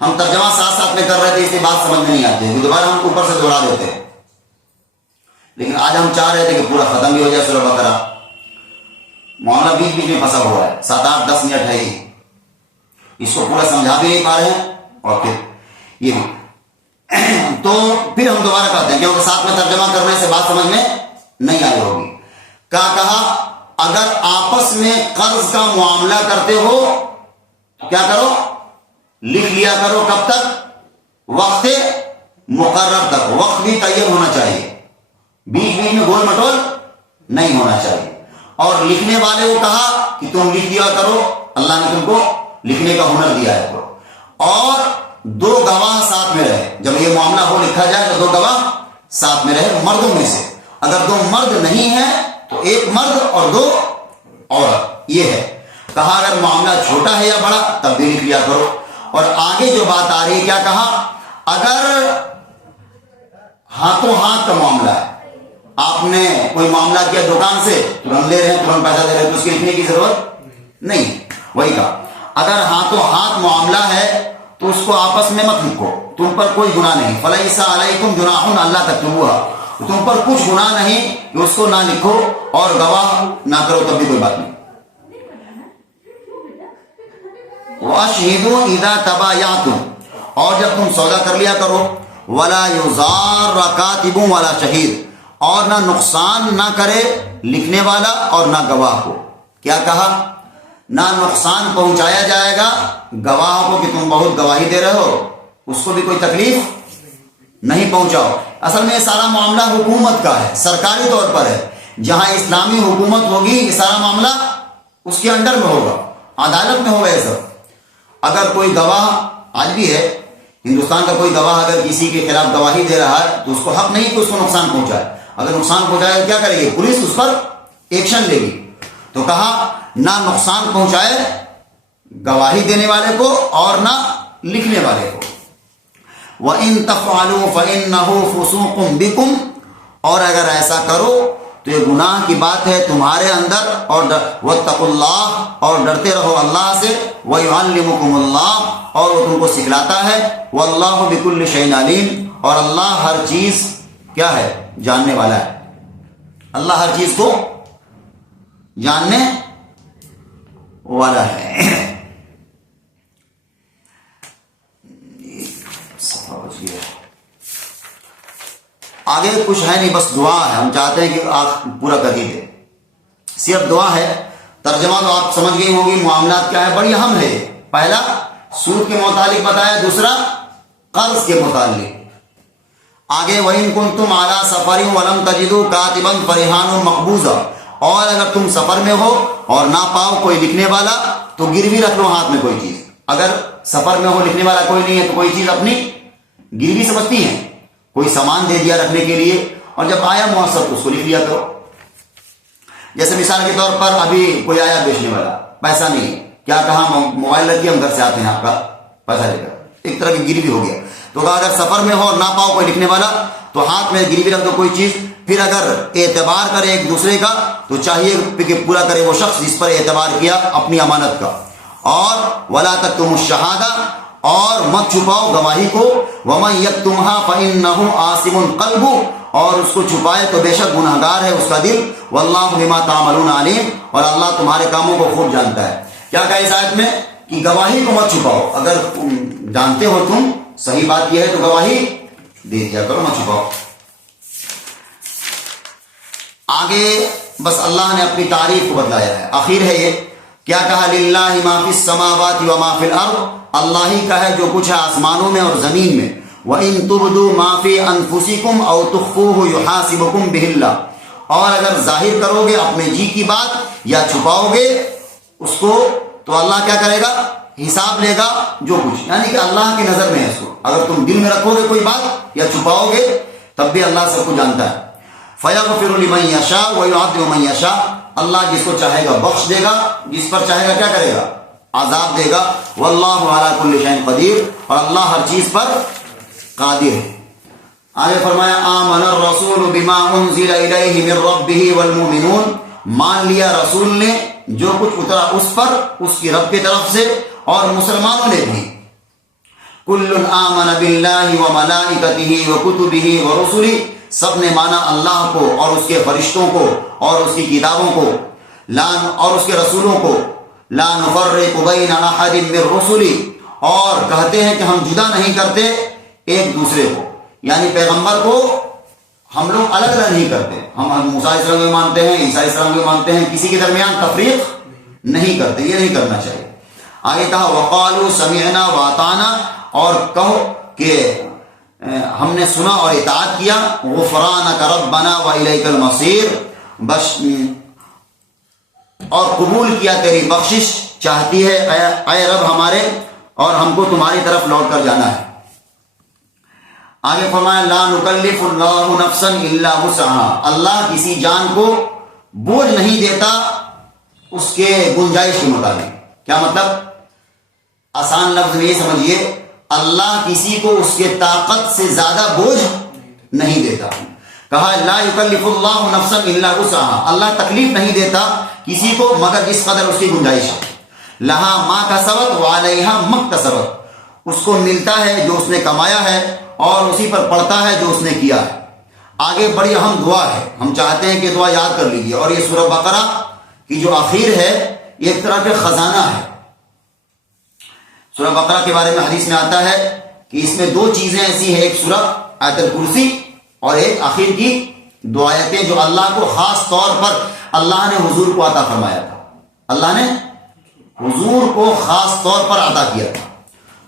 ہم ترجمہ ساتھ ساتھ میں کر رہے تھے اس لیے بات سمجھ میں نہیں آتی ہے، دوبارہ ہم اوپر سے دوہرا دیتے ہیں، لیکن آج ہم چاہ رہے تھے کہ پورا ختم بھی ہو جائے سورہ بقرہ. معاملہ بیچ بیچ میں پھنسا ہوا ہے، 7 8 10 منٹ ہے ہی، اس کو پورا سمجھا بھی نہیں پا رہے ہیں اور پھر یہ بھی تو پھر ہم دوبارہ کہتے ہیں کیونکہ ساتھ میں ترجمہ کرنے سے بات سمجھ میں نہیں آئی ہوگی. کہا اگر آپس میں قرض کا معاملہ کرتے ہو کیا کرو؟ لکھ لیا کرو. کب تک؟ وقت مقرر تک. وقت بھی طیب ہونا چاہیے، بیچ بیچ میں گول مٹول نہیں ہونا چاہیے. اور لکھنے والے کو کہا کہ تم لکھ دیا کرو، اللہ نے تم کو لکھنے کا ہنر دیا ہے. اور 2 گواہ ساتھ میں رہے، جب یہ معاملہ ہو لکھا جائے تو 2 گواہ ساتھ میں رہے مردوں میں سے. اگر 2 مرد نہیں ہیں تو 1 مرد اور 2 عورت، یہ ہے. کہا اگر معاملہ چھوٹا ہے یا بڑا تب بھی لکھ لیا کرو. اور آگے جو بات آ رہی ہے کیا کہا؟ اگر ہاتھوں ہاتھ کا معاملہ ہے، آپ نے کوئی معاملہ کیا دکان سے، ترنت لے رہے ہیں، ترنت پیسہ دے رہے ہیں، تو اس کے لکھنے کی ضرورت نہیں. وہی کہا اگر ہاتھوں ہاتھ معاملہ ہے تو اس کو آپس میں مت لکھو، تم پر کوئی گناہ نہیں. فلیس علیکم جناح الا تکتبوها، تم پر کچھ گناہ نہیں کہ اس کو نہ لکھو اور گواہ نہ کرو، تب بھی کوئی بات نہیں. وَأَشْهِدُوا إِذَا تَبَايَعْتُمْ، اور جب تم سودا کر لیا کرو. وَلَا يُضَارَّ كَاتِبٌ وَلَا شَهِيدٌ، اور نہ نقصان نہ کرے لکھنے والا اور نہ گواہ کو. کیا کہا؟ نہ نقصان پہنچایا جائے گا گواہ کو کہ تم بہت گواہی دے رہے ہو، اس کو بھی کوئی تکلیف نہیں پہنچاؤ. اصل میں یہ سارا معاملہ حکومت کا ہے، سرکاری طور پر ہے. جہاں اسلامی حکومت ہوگی یہ سارا معاملہ اس کے انڈر میں ہوگا، عدالت میں ہوگا یہ سب. اگر کوئی گواہ، آج بھی ہے ہندوستان کا کوئی گواہ اگر کسی کے خلاف گواہی دے رہا ہے تو اس کو حق نہیں کہ اس کو نقصان پہنچائے. اگر نقصان پہنچائے تو کیا کرے گی؟ پولیس اس پر ایکشن لے گی. تو کہا نہ نقصان پہنچائے گواہی دینے والے کو اور نہ لکھنے والے کو. وَإِن تَفْعَلُوا فَإِنَّهُ فُسُوقٌ بِكُمْ، اور اگر ایسا کرو تو یہ گناہ کی بات ہے تمہارے اندر. اور وَاتَّقُوا اللَّهَ، اور ڈرتے رہو اللہ سے. وَيُعَلِّمُكُمُ اللَّهُ، اور وہ تم کو سکھلاتا ہے. وَاللَّهُ بِكُلِّ شَيْءٍ عَلِيمٌ، اور اللہ ہر چیز کیا ہے؟ جاننے والا ہے. اللہ ہر چیز کو جاننے والا ہے. آگے کچھ ہے نہیں، بس دعا ہے. ہم چاہتے ہیں کہ آپ پورا کر ہی دیں، صرف دعا ہے. ترجمہ تو آپ سمجھ گئی ہوگی معاملات کیا ہے، بڑی اہم ہے. پہلا سود کے متعلق بتایا، دوسرا قرض کے متعلق. آگے وَإِن كُنتُمْ عَلَى سَفَرٍ وَلَمْ تَجِدُوا كَاتِبًا فَرِهَانٌ مَقْبُوضًا، اور اگر تم سفر میں ہو اور نہ پاؤ کوئی لکھنے والا تو گروی رکھ لو ہاتھ میں کوئی چیز. اگر سفر میں ہو لکھنے والا کوئی نہیں ہے تو کوئی چیز اپنی گروی سمجھتی ہیں، کوئی سامان دے دیا رکھنے کے لیے اور جب آیا مؤثر تو اس کو لکھ لیا کرو. جیسے مثال کے طور پر ابھی کوئی آیا بیچنے والا، پیسہ نہیں، کیا کہا؟ موبائل رکھیے، ہم گھر سے آتے ہیں آپ کا پیسہ لے کر. ایک طرح کی گروی ہو گیا. تو کہا اگر سفر میں ہو اور نہ پاؤ کوئی لکھنے والا تو ہاتھ میں گروی رکھ دو کوئی چیز. پھر اگر اعتبار کرے ایک دوسرے کا تو چاہیے کہ پورا کرے وہ شخص جس پر اعتبار کیا اپنی امانت کا. اور ولا تکتموا الشہادہ، اور مت چھپاؤ گواہی کو. ومن یکتمھا فإنہ آثم قلبہ، اور اس کو چھپائے تو بے شک گنہگار ہے اس کا دل. واللہ بما تعملون علیم، اور اللہ تمہارے کاموں کو خوب جانتا ہے. کیا کہا اس آیت میں کہ گواہی کو مت چھپاؤ. اگر جانتے ہو تم صحیح بات یہ ہے تو گواہی دے دیا کرو, مت چھپاؤ. آگے بس اللہ نے اپنی تعریف کو بتلایا ہے. آخر ہے یہ کیا کہا, للہ ما فی السماوات و ما فی الارض, اللہ ہی کا ہے جو کچھ ہے آسمانوں میں اور زمین میں. وَإِن تُبْدُوا مَا فِي أَنفُسِكُمْ أَوْ تُخْفُوهُ يُحَاسِبُكُمْ بِهِ اللَّهُ, اور اگر ظاہر کرو گے اپنے جی کی بات یا چھپاؤ گے اس کو تو اللہ کیا کرے گا, حساب لے گا جو کچھ, یعنی کہ اللہ کی نظر میں ہے اس کو. اگر تم دل میں رکھو گے کوئی بات یا چھپاؤ گے تب بھی اللہ سب کو جانتا ہے. فَيَغْفِرُ لِمَن يَشَاءُ وَيُعَذِّبُ مَن يَشَاءُ, اللہ جس کو چاہے گا بخش دے گا, جس پر چاہے گا کیا کرے گا, عذاب دے گا. وَاللَّهُ عَلَى كُلِّ شَيْءٍ قَدِيرٌ, اور اللہ ہر چیز پر قادر ہے. آگے فرمایا آمن الرسول بما انزل الیہ من ربہ والمؤمنون, مان لیا رسول نے جو کچھ اترا اس پر اس کی رب کی طرف سے اور مسلمانوں نے بھی. کل آمن باللہ وملائکتہ وکتبہ ورسلہ, سب نے مانا اللہ کو اور اس کے فرشتوں کو اور اس کی کتابوں کو, اور اس کے رسولوں کو. لا نفرق بین احد من رسلہ, اور کہتے ہیں کہ ہم جدا نہیں کرتے ایک دوسرے کو, یعنی پیغمبر کو ہم لوگ الگ الگ نہیں کرتے. ہم موسیٰ علیہ السلام کو مانتے ہیں, عیسیٰ علیہ السلام کو مانتے ہیں, کسی کے درمیان تفریق نہیں کرتے, یہ نہیں کرنا چاہیے. آگے کہا وقالوا سمعنا واطعنا, اور کہو کہ ہم نے سنا اور اطاعت کیا. غفرانک ربنا والیک المصیر, بس اور قبول کیا تیری بخشش چاہتی ہے اے رب ہمارے, اور ہم کو تمہاری طرف لوٹ کر جانا ہے. آگے فرمایا لا نکلف اللہ نفسا الا وسعها, اللہ کسی جان کو بوجھ نہیں دیتا اس کے گنجائش کے مطابق. کیا مطلب, آسان لفظ میں یہ سمجھیے, اللہ کسی کو اس کے طاقت سے زیادہ بوجھ نہیں دیتا. کہا لا یکلف اللہ نفسا الا وسعها, اللہ تکلیف نہیں دیتا کسی کو مگر جس قدر اس کی گنجائش ہے. لہا ما کسبت وعلیہا ما اکتسبت, اس کو ملتا ہے جو اس نے کمایا ہے اور اسی پر پڑتا ہے جو اس نے کیا ہے. آگے بڑی اہم دعا ہے, ہم چاہتے ہیں کہ دعا یاد کر لیجیے. اور یہ سورہ بقرہ کی جو آخر ہے یہ ایک طرح کا خزانہ ہے. سورہ بقرہ کے بارے میں حدیث میں آتا ہے کہ اس میں دو چیزیں ایسی ہیں, ایک سورہ آیت الکرسی اور ایک آخر کی دو آیتیں جو اللہ کو خاص طور پر اللہ نے حضور کو عطا فرمایا تھا. اللہ نے حضور کو خاص طور پر عطا کیا تھا.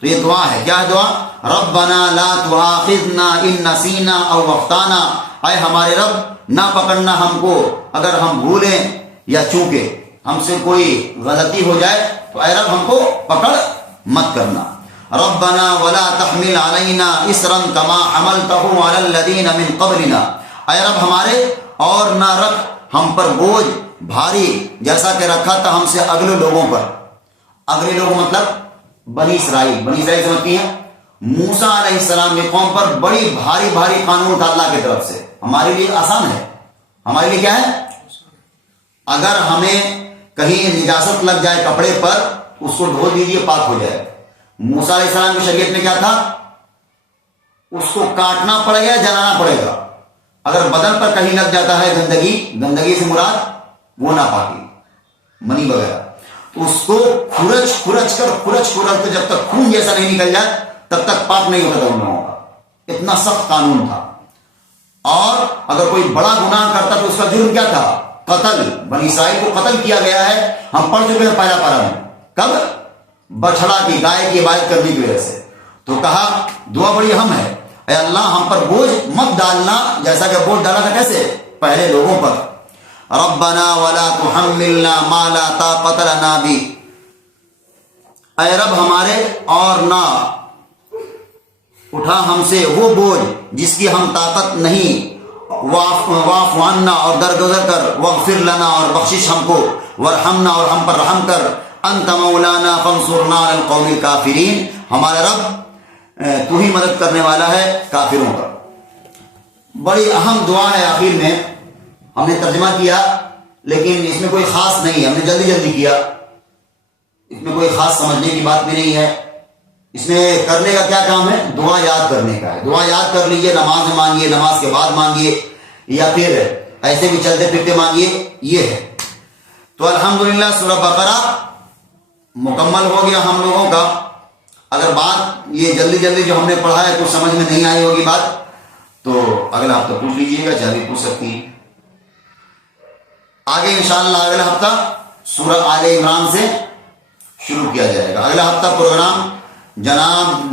تو یہ دعا ہے. کیا ہے دعا, ربنا لا تؤاخذنا ان نسینا او اخطانا, اے ہمارے رب نہ پکڑنا ہم کو اگر ہم بھولیں یا چونکے, ہم سے کوئی غلطی ہو جائے تو اے رب ہم کو پکڑ مت کرنا. ربنا ولا تحمل علینا اسرا کما حملته علی الذین من قبلنا, اے رب ہمارے اور نہ رکھ ہم پر بوجھ بھاری جیسا کہ رکھا تھا ہم سے اگلے لوگوں پر. اگلے لوگ مطلب بنی اسرائیل. بنی اسرائیل سمجھتی ہیں موسیٰ علیہ السلام کی قوم پر بڑی بھاری بھاری قانون تھا اللہ کی طرف سے. ہمارے لیے آسان ہے, ہمارے لیے کیا ہے, اگر ہمیں کہیں نجاست لگ جائے کپڑے پر اس کو دھو دیجیے پاک ہو جائے. موسیٰ علیہ السلام کی شریعت میں کیا تھا, اس کو کاٹنا پڑے گا, جلانا پڑے گا. اگر بدن پر کہیں لگ جاتا ہے گندگی سے مراد وہ ناپاکی منی وغیرہ, تو اس کو کھرچ کر جب تک خون جیسا نہیں نکل جائے تب تک پاک نہیں ہوتا ان لوگوں کا. اتنا سخت قانون تھا. اور اگر کوئی بڑا گناہ کرتا تو اس کا جرم کیا تھا, قتل. بنی اسرائیل کو قتل کیا گیا ہے, ہم پڑھ چکے ہیں پہلا پارہ میں. کب, بچڑا کی گائے کی عبادت کرنے کی وجہ سے. تو کہا دعا بڑی اہم ہے, اے اللہ ہم پر بوجھ مت ڈالنا جیسا کہ بوجھ ڈالا تھا کیسے, پہلے لوگوں پر. ربنا ولا تحملنا ما لا طاقت لنا به, اے رب ہمارے اور نہ اٹھا ہم سے وہ بوجھ جس کی ہم طاقت نہیں. واعف عنا, اور درگزر کر. واغفر لنا, اور بخشش ہم کو. وارحمنا, اور ہم پر رحم کر. انت مولانا فانصرنا علی القوم الکافرین, ہمارا رب تو ہی مدد کرنے والا ہے کافروں پر. بڑی اہم دعا ہے. آخر میں ہم نے ترجمہ کیا لیکن اس میں کوئی خاص نہیں ہے, ہم نے جلدی کیا, اس میں کوئی خاص سمجھنے کی بات بھی نہیں ہے. اس میں کرنے کا کیا کام ہے, دعا یاد کرنے کا ہے. دعا یاد کر لیجئے, نماز میں مانگیے, نماز کے بعد مانگیے, یا پھر ایسے بھی چلتے پھرتے مانگیے, یہ ہے. تو الحمدللہ سورہ بقرہ مکمل ہو گیا ہم لوگوں کا. اگر بات یہ جلدی جلدی جو ہم نے پڑھا ہے کچھ سمجھ میں نہیں آئی ہوگی بات تو اگلا ہفتہ پوچھ لیجیے گا, چاہے پوچھ سکتی ہیں. آگے انشاءاللہ اگلا ہفتہ سورہ آل عمران سے شروع کیا جائے گا. اگلا ہفتہ پروگرام جناب